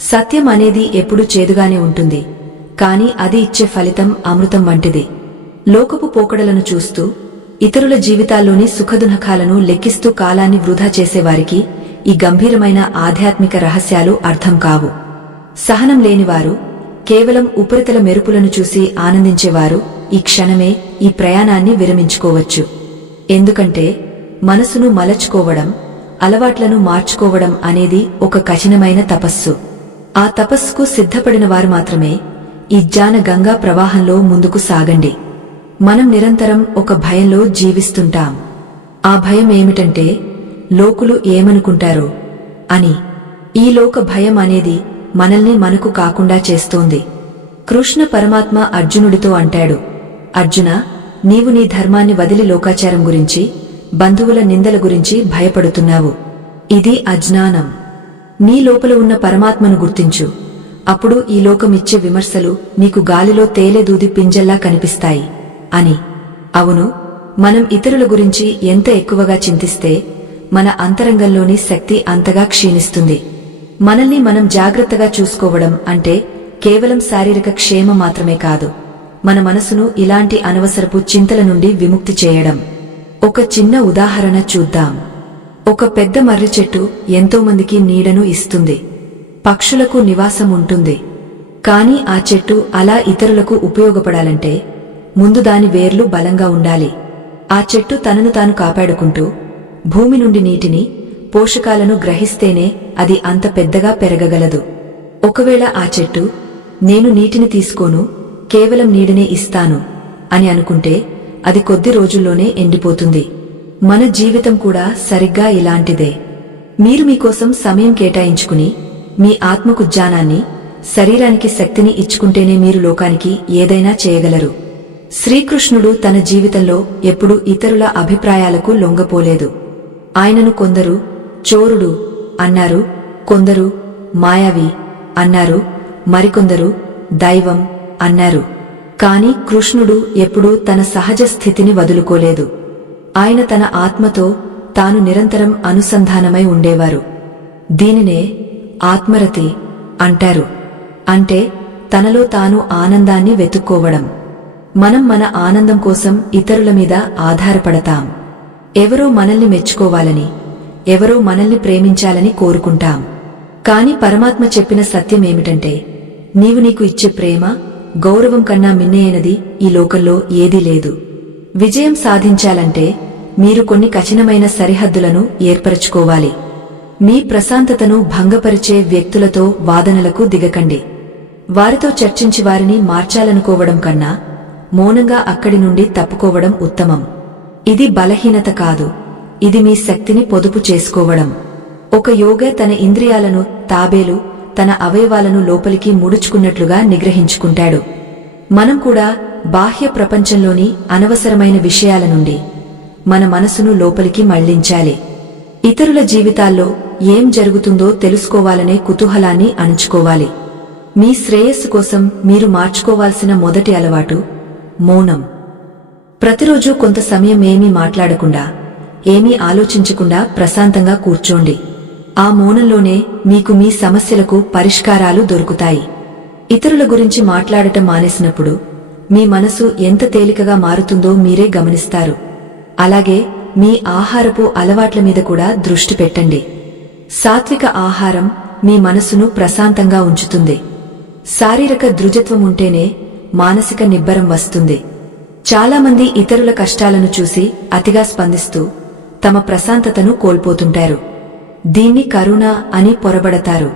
సత్యం అనేది ఎప్పుడూ చేదుగానే ఉంటుంది, కాని అది ఇచ్చే ఫలితం అమృతం వంటిది. లోకపు పోకడలను చూస్తూ ఇతరుల జీవితాల్లోని సుఖదునఖాలను లెక్కిస్తూ కాలాన్ని వృధా చేసేవారికి ఈ గంభీరమైన ఆధ్యాత్మిక రహస్యాలు అర్థం కావు. సహనం లేనివారు, కేవలం ఉపరితల మెరుపులను చూసి ఆనందించేవారు ఈ క్షణమే ఈ ప్రయాణాన్ని విరమించుకోవచ్చు. ఎందుకంటే మనసును మలచుకోవడం, అలవాట్లను మార్చుకోవడం అనేది ఒక కఠినమైన తపస్సు. ఆ తపస్సుకు సిద్ధపడిన వారు మాత్రమే ఈ జ్ఞాన గంగా ప్రవాహంలో ముందుకు సాగండి. మనం నిరంతరం ఒక భయంలో జీవిస్తుంటాం. ఆ భయం ఏమిటంటే లోకులు ఏమనుకుంటారో అని. ఈ లోక భయం అనేది మనల్ని మనకు కాకుండా చేస్తోంది. కృష్ణ పరమాత్మ అర్జునుడితో అంటాడు, అర్జున, నీవు నీ ధర్మాన్ని వదిలి లోకాచారం గురించి, బంధువుల నిందల గురించి భయపడుతున్నావు. ఇది అజ్ఞానం. నీ లోపల ఉన్న పరమాత్మను గుర్తించు. అప్పుడు ఈ లోకమిచ్చే విమర్శలు నీకు గాలిలో తేలే దూది పింజల్లా కనిపిస్తాయి అని. అవును, మనం ఇతరుల గురించి ఎంత ఎక్కువగా చింతిస్తే మన అంతరంగంలోని శక్తి అంతగా క్షీణిస్తుంది. మనల్ని మనం జాగ్రత్తగా చూసుకోవడం అంటే కేవలం శారీరక క్షేమం మాత్రమే కాదు, మన మనసును ఇలాంటి అనవసరపు చింతల నుండి విముక్తి చేయడం. ఒక చిన్న ఉదాహరణ చూద్దాం. ఒక పెద్ద మర్రి చెట్టు ఎంతోమందికి నీడను ఇస్తుంది, పక్షులకు నివాసం ఉంటుంది. కాని ఆ చెట్టు అలా ఇతరులకు ఉపయోగపడాలంటే ముందు దాని వేర్లు బలంగా ఉండాలి. ఆ చెట్టు తనను తాను కాపాడుకుంటూ భూమి నుండి నీటిని, పోషకాలను గ్రహిస్తేనే అది అంత పెద్దగా పెరగగలదు. ఒకవేళ ఆ చెట్టు నేను నీటిని తీసుకోను, కేవలం నీడనే ఇస్తాను అని అనుకుంటే అది కొద్ది రోజుల్లోనే ఎండిపోతుంది. మన జీవితం కూడా సరిగ్గా ఇలాంటిదే. మీరు మీకోసం సమయం కేటాయించుకుని మీ ఆత్మకు జ్ఞానాన్ని, శరీరానికి శక్తిని ఇచ్చుకుంటేనే మీరు లోకానికి ఏదైనా చేయగలరు. శ్రీకృష్ణుడు తన జీవితంలో ఎప్పుడూ ఇతరుల అభిప్రాయాలకు లొంగపోలేదు. ఆయనను కొందరు చోరుడు అన్నారు, కొందరు మాయావి అన్నారు, మరికొందరు దైవం అన్నారు. కాని కృష్ణుడు ఎప్పుడూ తన సహజ స్థితిని వదులుకోలేదు. ఆయన తన ఆత్మతో తాను నిరంతరం అనుసంధానమై ఉండేవారు. దీనినే ఆత్మరతి అంటారు. అంటే తనలో తాను ఆనందాన్ని వెతుక్కోవడం. మనం మన ఆనందం కోసం ఇతరుల మీద ఆధారపడతాం. ఎవరో మనల్ని మెచ్చుకోవాలని, ఎవరో మనల్ని ప్రేమించాలని కోరుకుంటాం. కాని పరమాత్మ చెప్పిన సత్యమేమిటంటే నీవు నీకు ఇచ్చే ప్రేమ, గౌరవం కన్నా మిన్నయైనది ఈ లోకంలో ఏదీ లేదు. విజయం సాధించాలంటే మీరు కొన్ని కఠినమైన సరిహద్దులను ఏర్పరచుకోవాలి. మీ ప్రశాంతతను భంగపరిచే వ్యక్తులతో వాదనలకు దిగకండి. వారితో చర్చించి వారిని మార్చాలనుకోవడం కన్నా మౌనంగా అక్కడి నుండి తప్పుకోవడం ఉత్తమం. ఇది బలహీనత కాదు, ఇది మీ శక్తిని పొదుపు చేసుకోవడం. ఒక యోగి తన ఇంద్రియాలను తాబేలు తన అవయవాలను లోపలికి ముడుచుకున్నట్లుగా నిగ్రహించుకుంటాడు. మనం కూడా బాహ్య ప్రపంచంలోని అనవసరమైన విషయాల నుండి మన మనసును లోపలికి మళ్లించాలి. ఇతరుల జీవితాల్లో ఏం జరుగుతుందో తెలుసుకోవాలనే కుతూహలాన్ని అణుచుకోవాలి. మీ శ్రేయస్సు కోసం మీరు మార్చుకోవాల్సిన మొదటి అలవాటు మౌనం. ప్రతిరోజూ కొంత సమయం ఏమీ మాట్లాడకుండా, ఏమీ ఆలోచించకుండా ప్రశాంతంగా కూర్చోండి. ఆ మౌనంలోనే మీకు మీ సమస్యలకు పరిష్కారాలు దొరుకుతాయి. ఇతరుల గురించి మాట్లాడటం మానేసినప్పుడు మీ మనసు ఎంత తేలికగా మారుతుందో మీరే గమనిస్తారు. అలాగే మీ ఆహారపు అలవాట్ల మీద కూడా దృష్టి పెట్టండి. సాత్విక ఆహారం మీ మనసును ప్రశాంతంగా ఉంచుతుంది. శారీరక దృఢత్వం ఉంటేనే మానసిక నిబ్బరం వస్తుంది. చాలామంది ఇతరుల కష్టాలను చూసి అతిగా స్పందిస్తూ తమ ప్రశాంతతను కోల్పోతుంటారు. దీన్ని కరుణ అని పొరబడతారు.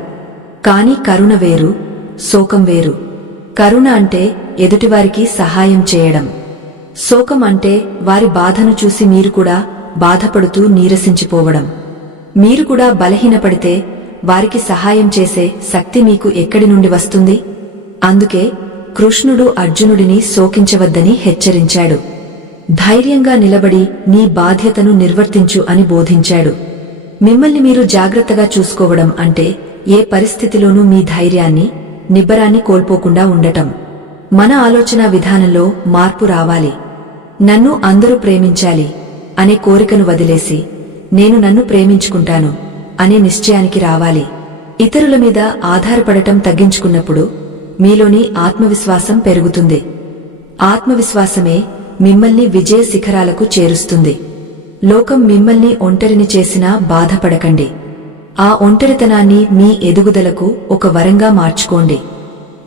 కాని కరుణ వేరు, శోకం వేరు. కరుణ అంటే ఎదుటివారికి సహాయం చేయడం. శోకం అంటే వారి బాధను చూసి మీరు కూడా బాధపడుతూ నీరసించిపోవడం. మీరు కూడా బలహీనపడితే వారికి సహాయం చేసే శక్తి మీకు ఎక్కడి నుండి వస్తుంది? అందుకే కృష్ణుడు అర్జునుడిని శోకించవద్దని హెచ్చరించాడు. ధైర్యంగా నిలబడి నీ బాధ్యతను నిర్వర్తించు అని బోధించాడు. మిమ్మల్ని మీరు జాగ్రత్తగా చూసుకోవడం అంటే ఏ పరిస్థితిలోనూ మీ ధైర్యాన్ని, నిబ్బరాన్ని కోల్పోకుండా ఉండటం. మన ఆలోచనా విధానంలో మార్పు రావాలి. నన్ను అందరూ ప్రేమించాలి అనే కోరికను వదిలేసి నేను నన్ను ప్రేమించుకుంటాను అనే నిశ్చయానికి రావాలి. ఇతరుల మీద ఆధారపడటం తగ్గించుకున్నప్పుడు మీలోని ఆత్మవిశ్వాసం పెరుగుతుంది. ఆత్మవిశ్వాసమే మిమ్మల్ని విజయ శిఖరాలకు చేరుస్తుంది. లోకం మిమ్మల్ని ఒంటరిని చేసినా బాధపడకండి. ఆ ఒంటరితనాన్ని మీ ఎదుగుదలకు ఒక వరంగా మార్చుకోండి.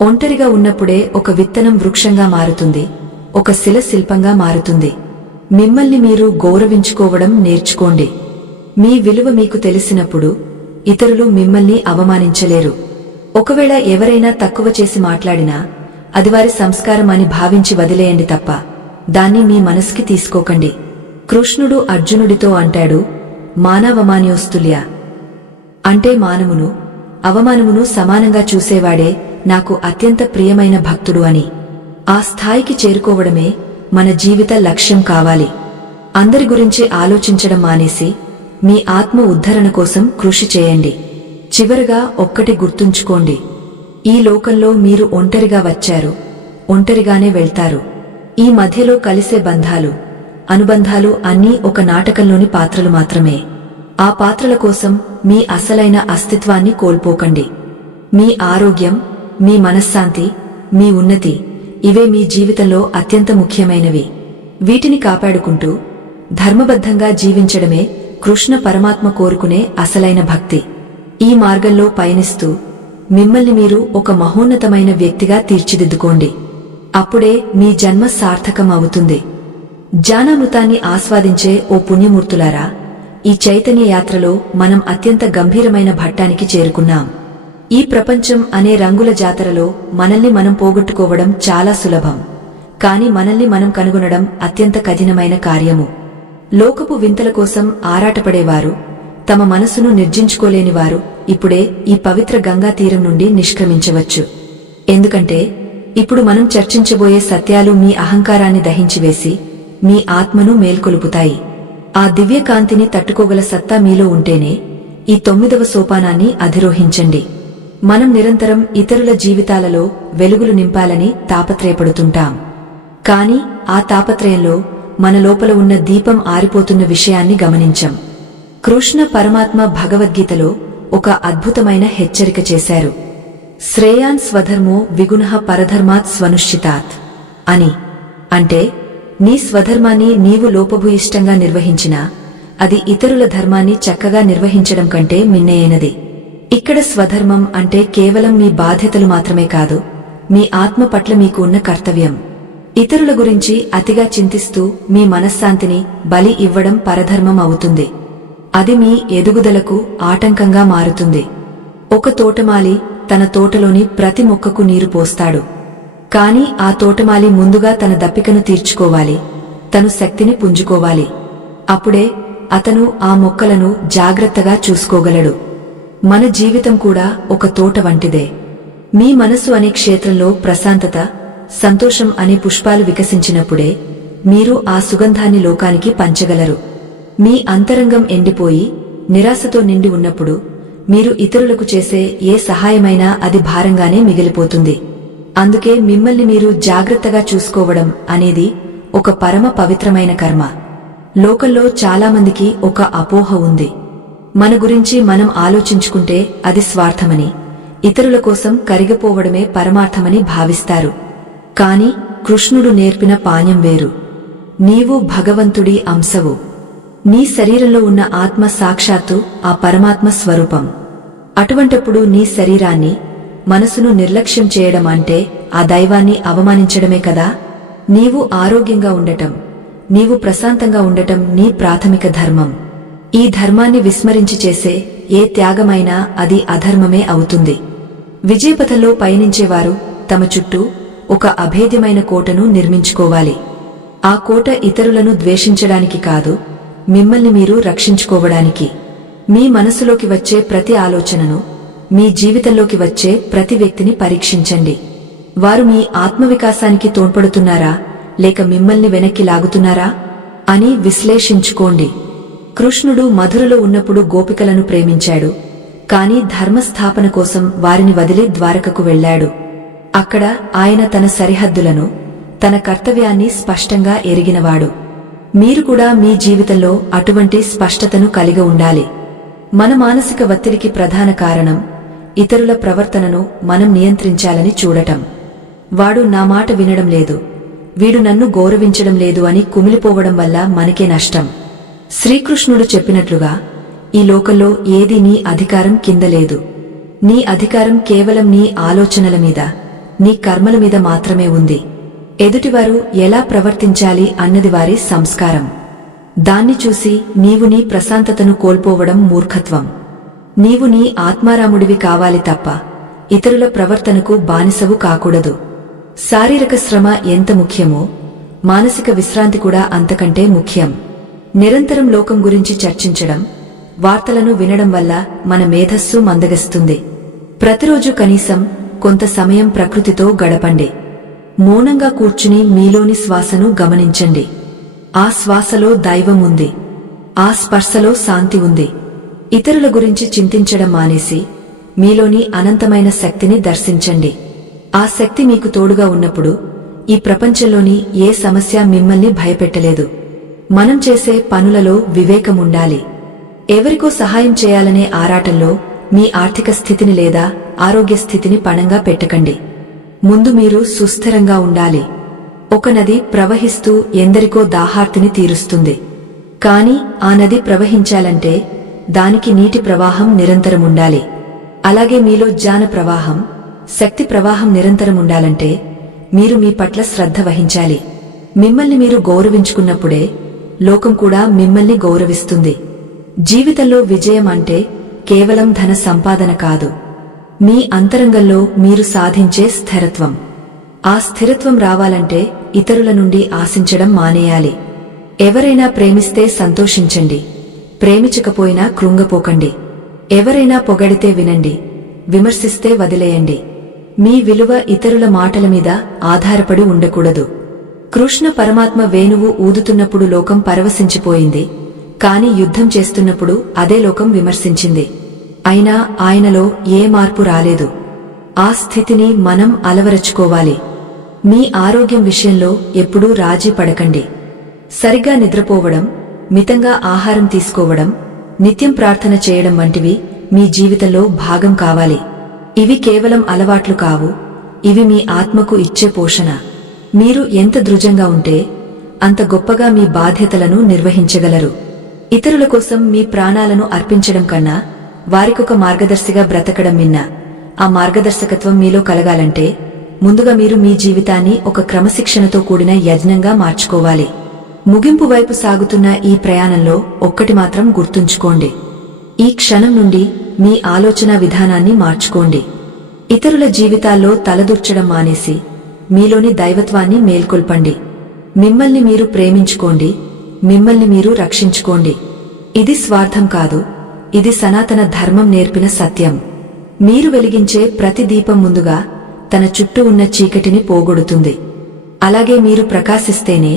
ఒంటరిగా ఉన్నప్పుడే ఒక విత్తనం వృక్షంగా మారుతుంది, ఒక శిల శిల్పంగా మారుతుంది. మిమ్మల్ని మీరు గౌరవించుకోవడం నేర్చుకోండి. మీ విలువ మీకు తెలిసినప్పుడు ఇతరులు మిమ్మల్ని అవమానించలేరు. ఒకవేళ ఎవరైనా తక్కువ చేసి మాట్లాడినా అది వారి సంస్కారం అని భావించి వదిలేయండి తప్ప దాన్ని మీ మనసుకి తీసుకోకండి. కృష్ణుడు అర్జునుడితో అంటాడు, మానవమాన్యోస్తుల్య అంటే మానవును, అవమానమును సమానంగా చూసేవాడే నాకు అత్యంత ప్రియమైన భక్తుడు అని. ఆ స్థాయికి చేరుకోవడమే మన జీవిత లక్ష్యం కావాలి. అందరి గురించి ఆలోచించడం మానేసి మీ ఆత్మ ఉద్ధరణ కోసం కృషి చేయండి. చివరగా ఒక్కటి గుర్తుంచుకోండి, ఈ లోకంలో మీరు ఒంటరిగా వచ్చారు, ఒంటరిగానే వెళ్తారు. ఈ మధ్యలో కలిసే బంధాలు, అనుబంధాలు అన్నీ ఒక నాటకంలోని పాత్రలు మాత్రమే. ఆ పాత్రల కోసం మీ అసలైన అస్తిత్వాన్ని కోల్పోకండి. మీ ఆరోగ్యం, మీ మనశ్శాంతి, మీ ఉన్నతి ఇవే మీ జీవితంలో అత్యంత ముఖ్యమైనవి. వీటిని కాపాడుకుంటూ ధర్మబద్ధంగా జీవించడమే కృష్ణ పరమాత్మ కోరుకునే అసలైన భక్తి. ఈ మార్గంలో పయనిస్తూ మిమ్మల్ని మీరు ఒక మహోన్నతమైన వ్యక్తిగా తీర్చిదిద్దుకోండి. అప్పుడే మీ జన్మ సార్థకం అవుతుంది. జ్ఞానామృతాన్ని ఆస్వాదించే ఓ పుణ్యమూర్తులారా, ఈ చైతన్య యాత్రలో మనం అత్యంత గంభీరమైన ఘట్టానికి చేరుకున్నాం. ఈ ప్రపంచం అనే రంగుల జాతరలో మనల్ని మనం పోగొట్టుకోవడం చాలా సులభం. కాని మనల్ని మనం కనుగొనడం అత్యంత కఠినమైన కార్యము. లోకపు వింతల కోసం ఆరాటపడేవారు, తమ మనసును నిర్జించుకోలేనివారు ఇప్పుడే ఈ పవిత్ర గంగా తీరం నుండి నిష్క్రమించవచ్చు. ఎందుకంటే ఇప్పుడు మనం చర్చించబోయే సత్యాలు మీ అహంకారాన్ని దహించివేసి మీ ఆత్మను మేల్కొలుపుతాయి. ఆ దివ్య కాంతిని తట్టుకోగల సత్తా మీలో ఉంటేనే ఈ 9వ సోపానాన్ని అధిరోహించండి. మనం నిరంతరం ఇతరుల జీవితాలలో వెలుగులు నింపాలని తాపత్రయపడుతుంటాం. కాని ఆ తాపత్రయంలో మన లోపల ఉన్న దీపం ఆరిపోతున్న విషయాన్ని గమనించం. కృష్ణ పరమాత్మ భగవద్గీతలో ఒక అద్భుతమైన హెచ్చరిక చేశారు. శ్రేయాన్ స్వధర్మో విగుణః పరధర్మాత్ స్వనుష్ఠితాత్ అని. అంటే నీ స్వధర్మాన్ని నీవు లోపభూయిష్టంగా నిర్వహించినా అది ఇతరుల ధర్మాన్ని చక్కగా నిర్వహించడం కంటే మిన్నయైనది. ఇక్కడ స్వధర్మం అంటే కేవలం మీ బాధ్యతలు మాత్రమే కాదు, మీ ఆత్మ పట్ల మీకు ఉన్న కర్తవ్యం. ఇతరుల గురించి అతిగా చింతిస్తూ మీ మనశ్శాంతిని బలి ఇవ్వడం పరధర్మం అవుతుంది. అది మీ ఎదుగుదలకు ఆటంకంగా మారుతుంది. ఒక తోటమాలి తన తోటలోని ప్రతి మొక్కకు నీరు పోస్తాడు. కాని ఆ తోటమాలి ముందుగా తన దప్పికను తీర్చుకోవాలి, తను శక్తిని పుంజుకోవాలి. అప్పుడే అతను ఆ మొక్కలను జాగ్రత్తగా చూసుకోగలడు. మన జీవితం కూడా ఒక తోట వంటిదే. మీ మనసు అనే క్షేత్రంలో ప్రశాంతత, సంతోషం అనే పుష్పాలు వికసించినప్పుడే మీరు ఆ సుగంధాన్ని లోకానికి పంచగలరు. మీ అంతరంగం ఎండిపోయి నిరాశతో నిండి ఉన్నప్పుడు మీరు ఇతరులకు చేసే ఏ సహాయమైనా అది భారంగానే మిగిలిపోతుంది. అందుకే మిమ్మల్ని మీరు జాగ్రత్తగా చూసుకోవడం అనేది ఒక పరమ పవిత్రమైన కర్మ. లోకంలో చాలామందికి ఒక అపోహ ఉంది. మన గురించి మనం ఆలోచించుకుంటే అది స్వార్థమని, ఇతరుల కోసం కరిగిపోవడమే పరమార్థమని భావిస్తారు. కాని కృష్ణుడు నేర్పిన పాణ్యం వేరు. నీవు భగవంతుడి అంశవు. నీ శరీరంలో ఉన్న ఆత్మ సాక్షాత్తు ఆ పరమాత్మ స్వరూపం. అటువంటప్పుడు నీ శరీరాన్ని, మనసును నిర్లక్ష్యం చేయడం అంటే ఆ దైవాన్ని అవమానించడమే కదా. నీవు ఆరోగ్యంగా ఉండటం, నీవు ప్రశాంతంగా ఉండటం నీ ప్రాథమిక ధర్మం. ఈ ధర్మాన్ని విస్మరించి చేసే ఏ త్యాగమైనా అది అధర్మమే అవుతుంది. విజయపథంలో పయనించేవారు తమ చుట్టూ ఒక అభేద్యమైన కోటను నిర్మించుకోవాలి. ఆ కోట ఇతరులను ద్వేషించడానికి కాదు, మిమ్మల్ని మీరు రక్షించుకోవడానికి. మీ మనసులోకి వచ్చే ప్రతి ఆలోచనను, మీ జీవితంలోకి వచ్చే ప్రతి వ్యక్తిని పరీక్షించండి. వారు మీ ఆత్మవికాసానికి తోడ్పడుతున్నారా లేక మిమ్మల్ని వెనక్కి లాగుతున్నారా అని విశ్లేషించుకోండి. కృష్ణుడు మధురలో ఉన్నప్పుడు గోపికలను ప్రేమించాడు, కాని ధర్మస్థాపన కోసం వారిని వదిలి ద్వారకకు వెళ్లాడు. అక్కడ ఆయన తన సరిహద్దులను, తన కర్తవ్యాన్ని స్పష్టంగా ఎరిగినవాడు. మీరు కూడా మీ జీవితంలో అటువంటి స్పష్టతను కలిగి ఉండాలి. మన మానసిక ఒత్తిడికి ప్రధాన కారణం ఇతరుల ప్రవర్తనను మనం నియంత్రించాలని చూడటం. వాడు నా మాట వినడం లేదు, వీడు నన్ను గౌరవించడం లేదు అని కుమిలిపోవడం వల్ల మనకే నష్టం. శ్రీకృష్ణుడు చెప్పినట్లుగా ఈ లోకంలో ఏదీ నీ అధికారం కింద లేదు. నీ అధికారం కేవలం నీ ఆలోచనల మీద, నీ కర్మల మీద మాత్రమే ఉంది. ఎదుటివారు ఎలా ప్రవర్తించాలి అన్నది వారి సంస్కారం. దాన్ని చూసి నీవు నీ ప్రశాంతతను కోల్పోవడం మూర్ఖత్వం. నీవు నీ ఆత్మారాముడివి కావాలి తప్ప ఇతరుల ప్రవర్తనకు బానిసవు కాకూడదు. శారీరక శ్రమ ఎంత ముఖ్యమో మానసిక విశ్రాంతి కూడా అంతకంటే ముఖ్యం. నిరంతరం లోకం గురించి చర్చించడం, వార్తలను వినడం వల్ల మన మేధస్సు మందగిస్తుంది. ప్రతిరోజు కనీసం కొంత సమయం ప్రకృతితో గడపండి. మౌనంగా కూర్చుని మీలోని శ్వాసను గమనించండి. ఆ శ్వాసలో దైవం ఉంది, ఆ స్పర్శలో శాంతి ఉంది. ఇతరుల గురించి చింతించడం మానేసి మీలోని అనంతమైన శక్తిని దర్శించండి. ఆ శక్తి మీకు తోడుగా ఉన్నప్పుడు ఈ ప్రపంచంలోని ఏ సమస్య మిమ్మల్ని భయపెట్టలేదు. మనం చేసే పనులలో వివేకముండాలి. ఎవరికో సహాయం చేయాలనే ఆరాటంలో మీ ఆర్థిక స్థితిని లేదా ఆరోగ్య స్థితిని పణంగా పెట్టకండి. ముందు మీరు సుస్థిరంగా ఉండాలి. ఒక నది ప్రవహిస్తూ ఎందరికో దాహార్తిని తీరుస్తుంది. కాని ఆ నది ప్రవహించాలంటే దానికి నీటి ప్రవాహం నిరంతరముండాలి. అలాగే మీలో జ్ఞాన ప్రవాహం, శక్తి ప్రవాహం నిరంతరముండాలంటే మీరు మీ పట్ల శ్రద్ధ వహించాలి. మిమ్మల్ని మీరు గౌరవించుకున్నప్పుడే లోకం కూడా మిమ్మల్ని గౌరవిస్తుంది. జీవితంలో విజయం అంటే కేవలం ధన సంపాదన కాదు, మీ అంతరంగంలో మీరు సాధించే స్థిరత్వం. ఆ స్థిరత్వం రావాలంటే ఇతరుల నుండి ఆశించడం మానేయాలి. ఎవరైనా ప్రేమిస్తే సంతోషించండి, ప్రేమించకపోయినా కృంగపోకండి. ఎవరైనా పొగడితే వినండి, విమర్శిస్తే వదిలేయండి. మీ విలువ ఇతరుల మాటల మీద ఆధారపడి ఉండకూడదు. కృష్ణ పరమాత్మ వేణువు ఊదుతున్నప్పుడు లోకం పరవశించిపోయింది, కాని యుద్ధం చేస్తున్నప్పుడు అదే లోకం విమర్శించింది. అయినా ఆయనలో ఏ మార్పు రాలేదు. ఆ స్థితిని మనం అలవరచుకోవాలి. మీ ఆరోగ్యం విషయంలో ఎప్పుడూ రాజీ పడకండి. సరిగ్గా నిద్రపోవడం, మితంగా ఆహారం తీసుకోవడం, నిత్యం ప్రార్థన చేయడం వంటివి మీ జీవితంలో భాగం కావాలి. ఇవి కేవలం అలవాట్లు కావు, ఇవి మీ ఆత్మకు ఇచ్చే పోషణ. మీరు ఎంత దృఢంగా ఉంటే అంత గొప్పగా మీ బాధ్యతలను నిర్వహించగలరు. ఇతరుల కోసం మీ ప్రాణాలను అర్పించడం కన్నా వారికొక మార్గదర్శిగా బ్రతకడం మిన్న. ఆ మార్గదర్శకత్వం మీలో కలగాలంటే ముందుగా మీరు మీ జీవితాన్ని ఒక క్రమశిక్షణతో కూడిన యజ్ఞంగా మార్చుకోవాలి. ముగింపు వైపు సాగుతున్న ఈ ప్రయాణంలో ఒక్కటి మాత్రం గుర్తుంచుకోండి. ఈ క్షణం నుండి మీ ఆలోచన విధానాన్ని మార్చుకోండి. ఇతరుల జీవితాల్లో తలదూర్చడం మానేసి మీలోని దైవత్వాన్ని మేల్కొల్పండి. మిమ్మల్ని మీరు ప్రేమించుకోండి, మిమ్మల్ని మీరు రక్షించుకోండి. ఇది స్వార్థం కాదు, ఇది సనాతన ధర్మం నేర్పిన సత్యం. మీరు వెలిగించే ప్రతి దీపం ముందుగా తన చుట్టూ ఉన్న చీకటిని పోగొడుతుంది. అలాగే మీరు ప్రకాశిస్తేనే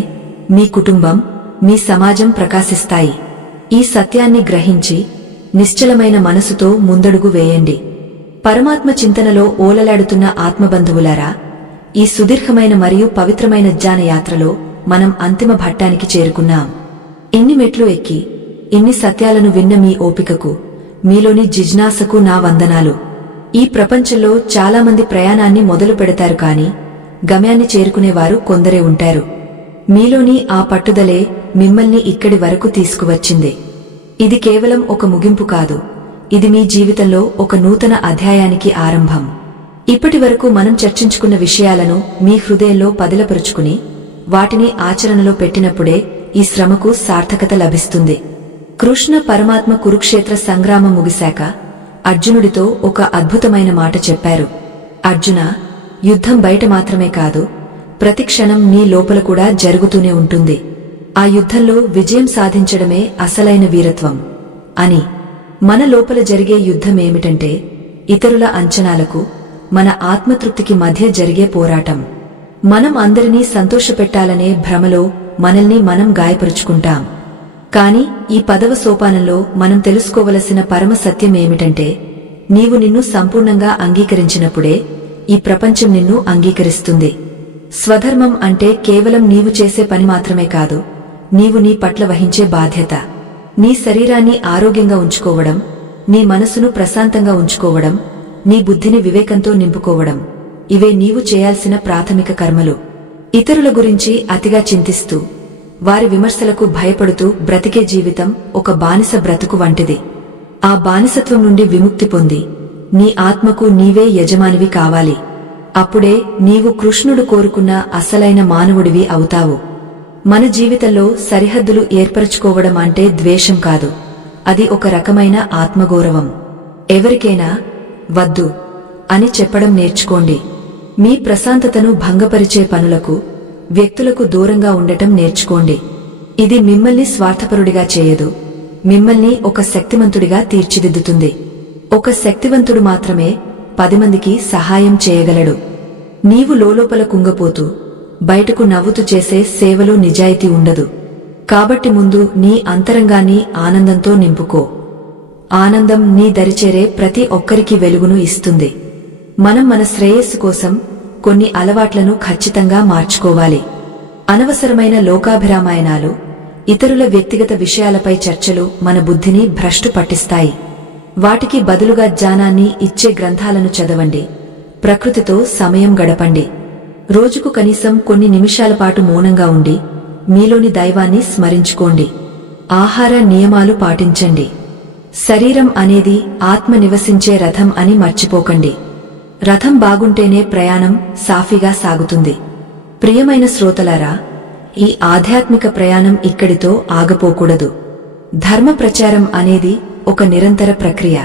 మీ కుటుంబం, మీ సమాజం ప్రకాశిస్తాయి. ఈ సత్యాన్ని గ్రహించి నిశ్చలమైన మనసుతో ముందడుగు వేయండి. పరమాత్మ చింతనలో ఓలలాడుతున్న ఆత్మబంధువులారా, ఈ సుదీర్ఘమైన మరియు పవిత్రమైన జ్ఞాన యాత్రలో మనం అంతిమ ఘట్టానికి చేరుకున్నాం. ఇన్ని మెట్లు ఎక్కి ఇన్ని సత్యాలను విన్న మీ ఓపికకు, మీలోని జిజ్ఞాసకు నా వందనాలు. ఈ ప్రపంచంలో చాలామంది ప్రయాణాన్ని మొదలు పెడతారు, కాని గమ్యాన్ని చేరుకునేవారు కొందరే ఉంటారు. మీలోని ఆ పట్టుదలే మిమ్మల్ని ఇక్కడి వరకు తీసుకువచ్చింది. ఇది కేవలం ఒక ముగింపు కాదు, ఇది మీ జీవితంలో ఒక నూతన అధ్యాయానికి ఆరంభం. ఇప్పటి వరకు మనం చర్చించుకున్న విషయాలను మీ హృదయంలో పదిలపరుచుకుని వాటిని ఆచరణలో పెట్టినప్పుడే ఈ శ్రమకు సార్థకత లభిస్తుంది. కృష్ణ పరమాత్మ కురుక్షేత్ర సంగ్రామం ముగిశాక అర్జునుడితో ఒక అద్భుతమైన మాట చెప్పారు. అర్జున, యుద్ధం బయట మాత్రమే కాదు, ప్రతి క్షణం నీ లోపల కూడా జరుగుతూనే ఉంటుంది. ఆ యుద్ధంలో విజయం సాధించడమే అసలైన వీరత్వం అని. మన లోపల జరిగే యుద్ధమేమిటంటే ఇతరుల అంచనాలకు, మన ఆత్మతృప్తికి మధ్య జరిగే పోరాటం. మనం అందరినీ సంతోషపెట్టాలనే భ్రమలో మనల్ని మనం గాయపరుచుకుంటాం. కాని ఈ 10వ సోపానంలో మనం తెలుసుకోవలసిన పరమ సత్యమేమిటంటే, నీవు నిన్ను సంపూర్ణంగా అంగీకరించినప్పుడే ఈ ప్రపంచం నిన్ను అంగీకరిస్తుంది. స్వధర్మం అంటే కేవలం నీవు చేసే పని మాత్రమే కాదు, నీవు నీ పట్ల వహించే బాధ్యత. నీ శరీరాన్ని ఆరోగ్యంగా ఉంచుకోవడం, నీ మనసును ప్రశాంతంగా ఉంచుకోవడం, నీ బుద్ధిని వివేకంతో నింపుకోవడం, ఇవే నీవు చేయాల్సిన ప్రాథమిక కర్మలు. ఇతరుల గురించి అతిగా చింతిస్తూ, వారి విమర్శలకు భయపడుతూ బ్రతికే జీవితం ఒక బానిస బ్రతుకు వంటిది. ఆ బానిసత్వం నుండి విముక్తి పొంది నీ ఆత్మకు నీవే యజమానివి కావాలి. అప్పుడే నీవు కృష్ణుడు కోరుకున్న అసలైన మానవుడివి అవుతావు. మన జీవితంలో సరిహద్దులు ఏర్పరచుకోవడం అంటే ద్వేషం కాదు, అది ఒక రకమైన ఆత్మగౌరవం. ఎవరికైనా వద్దు అని చెప్పడం నేర్చుకోండి. మీ ప్రశాంతతను భంగపరిచే పనులకు, వ్యక్తులకు దూరంగా ఉండటం నేర్చుకోండి. ఇది మిమ్మల్ని స్వార్థపరుడిగా చేయదు, మిమ్మల్ని ఒక శక్తిమంతుడిగా తీర్చిదిద్దుతుంది. ఒక శక్తివంతుడు మాత్రమే 10 మందికి సహాయం చేయగలడు. నీవు లోలోపల కుంగపోతూ బయటకు నవ్వుతూ చేసే సేవలో నిజాయితీ ఉండదు. కాబట్టి ముందు నీ అంతరంగాన్ని ఆనందంతో నింపుకో. ఆనందం నీ దరిచేరే ప్రతి ఒక్కరికి వెలుగును ఇస్తుంది. మనం మన శ్రేయస్సు కోసం కొన్ని అలవాట్లను ఖచ్చితంగా మార్చుకోవాలి. అనవసరమైన లోకాభిరామాయణాలు, ఇతరుల వ్యక్తిగత విషయాలపై చర్చలు మన బుద్ధిని భ్రష్టు పట్టిస్తాయి. వాటికి బదులుగా జ్ఞానాన్ని ఇచ్చే గ్రంథాలను చదవండి, ప్రకృతితో సమయం గడపండి. రోజుకు కనీసం కొన్ని నిమిషాల పాటు మౌనంగా ఉండి మీలోని దైవాన్ని స్మరించుకోండి. ఆహార నియమాలు పాటించండి. శరీరం అనేది ఆత్మ నివసించే రథం అని మర్చిపోకండి. రథం బాగుంటేనే ప్రయాణం సాఫీగా సాగుతుంది. ప్రియమైన శ్రోతలారా, ఈ ఆధ్యాత్మిక ప్రయాణం ఇక్కడితో ఆగపోకూడదు. ధర్మ ప్రచారం అనేది ఒక నిరంతర ప్రక్రియ.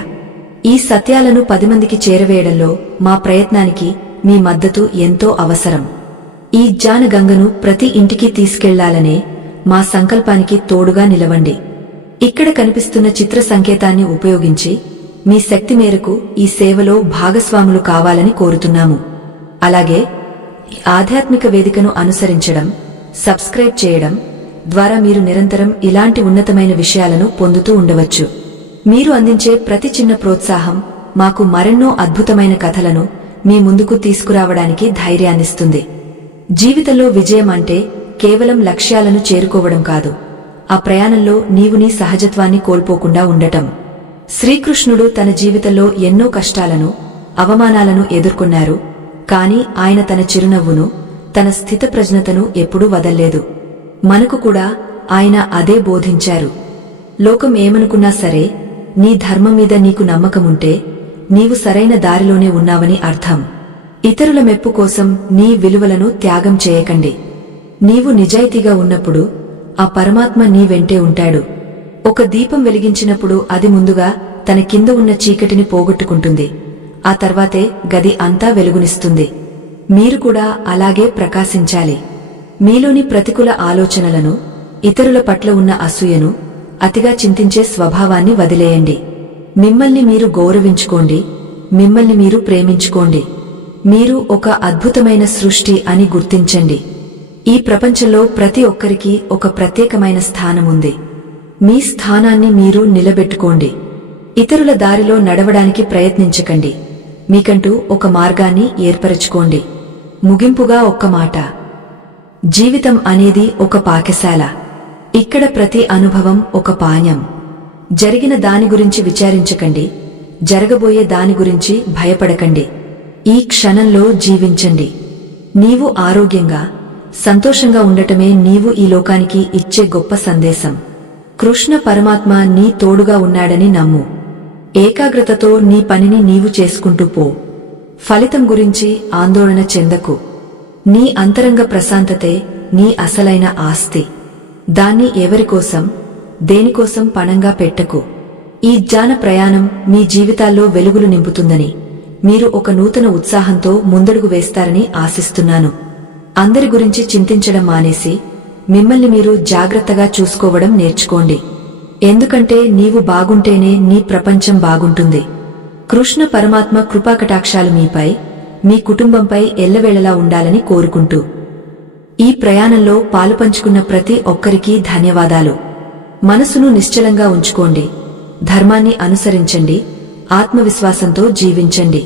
ఈ సత్యాలను 10 మందికి చేరవేయడంలో మా ప్రయత్నానికి మీ మద్దతు ఎంతో అవసరం. ఈ జ్ఞానగంగను ప్రతి ఇంటికి తీసుకెళ్లాలనే మా సంకల్పానికి తోడుగా నిలవండి. ఇక్కడ కనిపిస్తున్న చిత్ర సంకేతాన్ని ఉపయోగించి మీ శక్తి మేరకు ఈ సేవలో భాగస్వాములు కావాలని కోరుతున్నాము. అలాగే ఈ ఆధ్యాత్మిక వేదికను అనుసరించడం, సబ్స్క్రైబ్ చేయడం ద్వారా మీరు నిరంతరం ఇలాంటి ఉన్నతమైన విషయాలను పొందుతూ ఉండవచ్చు. మీరు అందించే ప్రతి చిన్న ప్రోత్సాహం మాకు మరెన్నో అద్భుతమైన కథలను మీ ముందుకు తీసుకురావడానికి ధైర్యాన్నిస్తుంది. జీవితంలో విజయం అంటే కేవలం లక్ష్యాలను చేరుకోవడం కాదు, ఆ ప్రయాణంలో నీవు నీ సహజత్వాన్ని కోల్పోకుండా ఉండటం. శ్రీకృష్ణుడు తన జీవితంలో ఎన్నో కష్టాలను, అవమానాలను ఎదుర్కొన్నారు, కాని ఆయన తన చిరునవ్వును, తన స్థితప్రజ్ఞతను ఎప్పుడూ వదల్లేదు. మనకు కూడా ఆయన అదే బోధించారు. లోకం ఏమనుకున్నా సరే, నీ ధర్మం మీద నీకు నమ్మకముంటే నీవు సరైన దారిలోనే ఉన్నావని అర్థం. ఇతరుల మెప్పు కోసం నీ విలువలను త్యాగం చేయకండి. నీవు నిజాయితీగా ఉన్నప్పుడు ఆ పరమాత్మ నీ వెంటే ఉంటాడు. ఒక దీపం వెలిగించినప్పుడు అది ముందుగా తన కింద ఉన్న చీకటిని పోగొట్టుకుంటుంది. ఆ తర్వాతే గది అంతా వెలుగునిస్తుంది. మీరు కూడా అలాగే ప్రకాశించాలి. మీలోని ప్రతికూల ఆలోచనలను, ఇతరుల పట్ల ఉన్న అసూయను, అతిగా చింతించే స్వభావాన్ని వదిలేయండి. మిమ్మల్ని మీరు గౌరవించుకోండి. మిమ్మల్ని మీరు ప్రేమించుకోండి. మీరు ఒక అద్భుతమైన సృష్టి అని గుర్తించండి. ఈ ప్రపంచంలో ప్రతి ఒక్కరికి ఒక ప్రత్యేకమైన స్థానముంది. మీ స్థానాన్ని మీరు నిలబెట్టుకోండి. ఇతరుల దారిలో నడవడానికి ప్రయత్నించకండి. మీకంటూ ఒక మార్గాన్ని ఏర్పరచుకోండి. ముగింపుగా ఒక్క మాట. జీవితం అనేది ఒక పాకశాల. ఇక్కడ ప్రతి అనుభవం ఒక పానీయం. జరిగిన దాని గురించి విచారించకండి. జరగబోయే దాని గురించి భయపడకండి. ఈ క్షణంలో జీవించండి. నీవు ఆరోగ్యంగా, సంతోషంగా ఉండటమే నీవు ఈ లోకానికి ఇచ్చే గొప్ప సందేశం. కృష్ణ పరమాత్మ నీ తోడుగా ఉన్నాడని నమ్ము. ఏకాగ్రతతో నీ పనిని నీవు చేసుకుంటూ పో. ఫలితం గురించి ఆందోళన చెందకు. నీ అంతరంగ ప్రశాంతతే నీ అసలైన ఆస్తి. దాన్ని ఎవరికోసం, దేనికోసం పణంగా పెట్టకు. ఈ జ్ఞాన ప్రయాణం మీ జీవితాల్లో వెలుగులు నింపుతుందని, మీరు ఒక నూతన ఉత్సాహంతో ముందడుగు వేస్తారని ఆశిస్తున్నాను. అందరి గురించి చింతించడం మానేసి మిమ్మల్ని మీరు జాగ్రత్తగా చూసుకోవడం నేర్చుకోండి. ఎందుకంటే నీవు బాగుంటేనే నీ ప్రపంచం బాగుంటుంది. కృష్ణ పరమాత్మ కృపాకటాక్షాలు మీపై, మీ కుటుంబంపై ఎల్లవేళలా ఉండాలని కోరుకుంటూ ఈ ప్రయాణంలో పాలుపంచుకున్న ప్రతి ఒక్కరికీ ధన్యవాదాలు. మనసును నిశ్చలంగా ఉంచుకోండి. ధర్మాన్ని అనుసరించండి. ఆత్మవిశ్వాసంతో జీవించండి.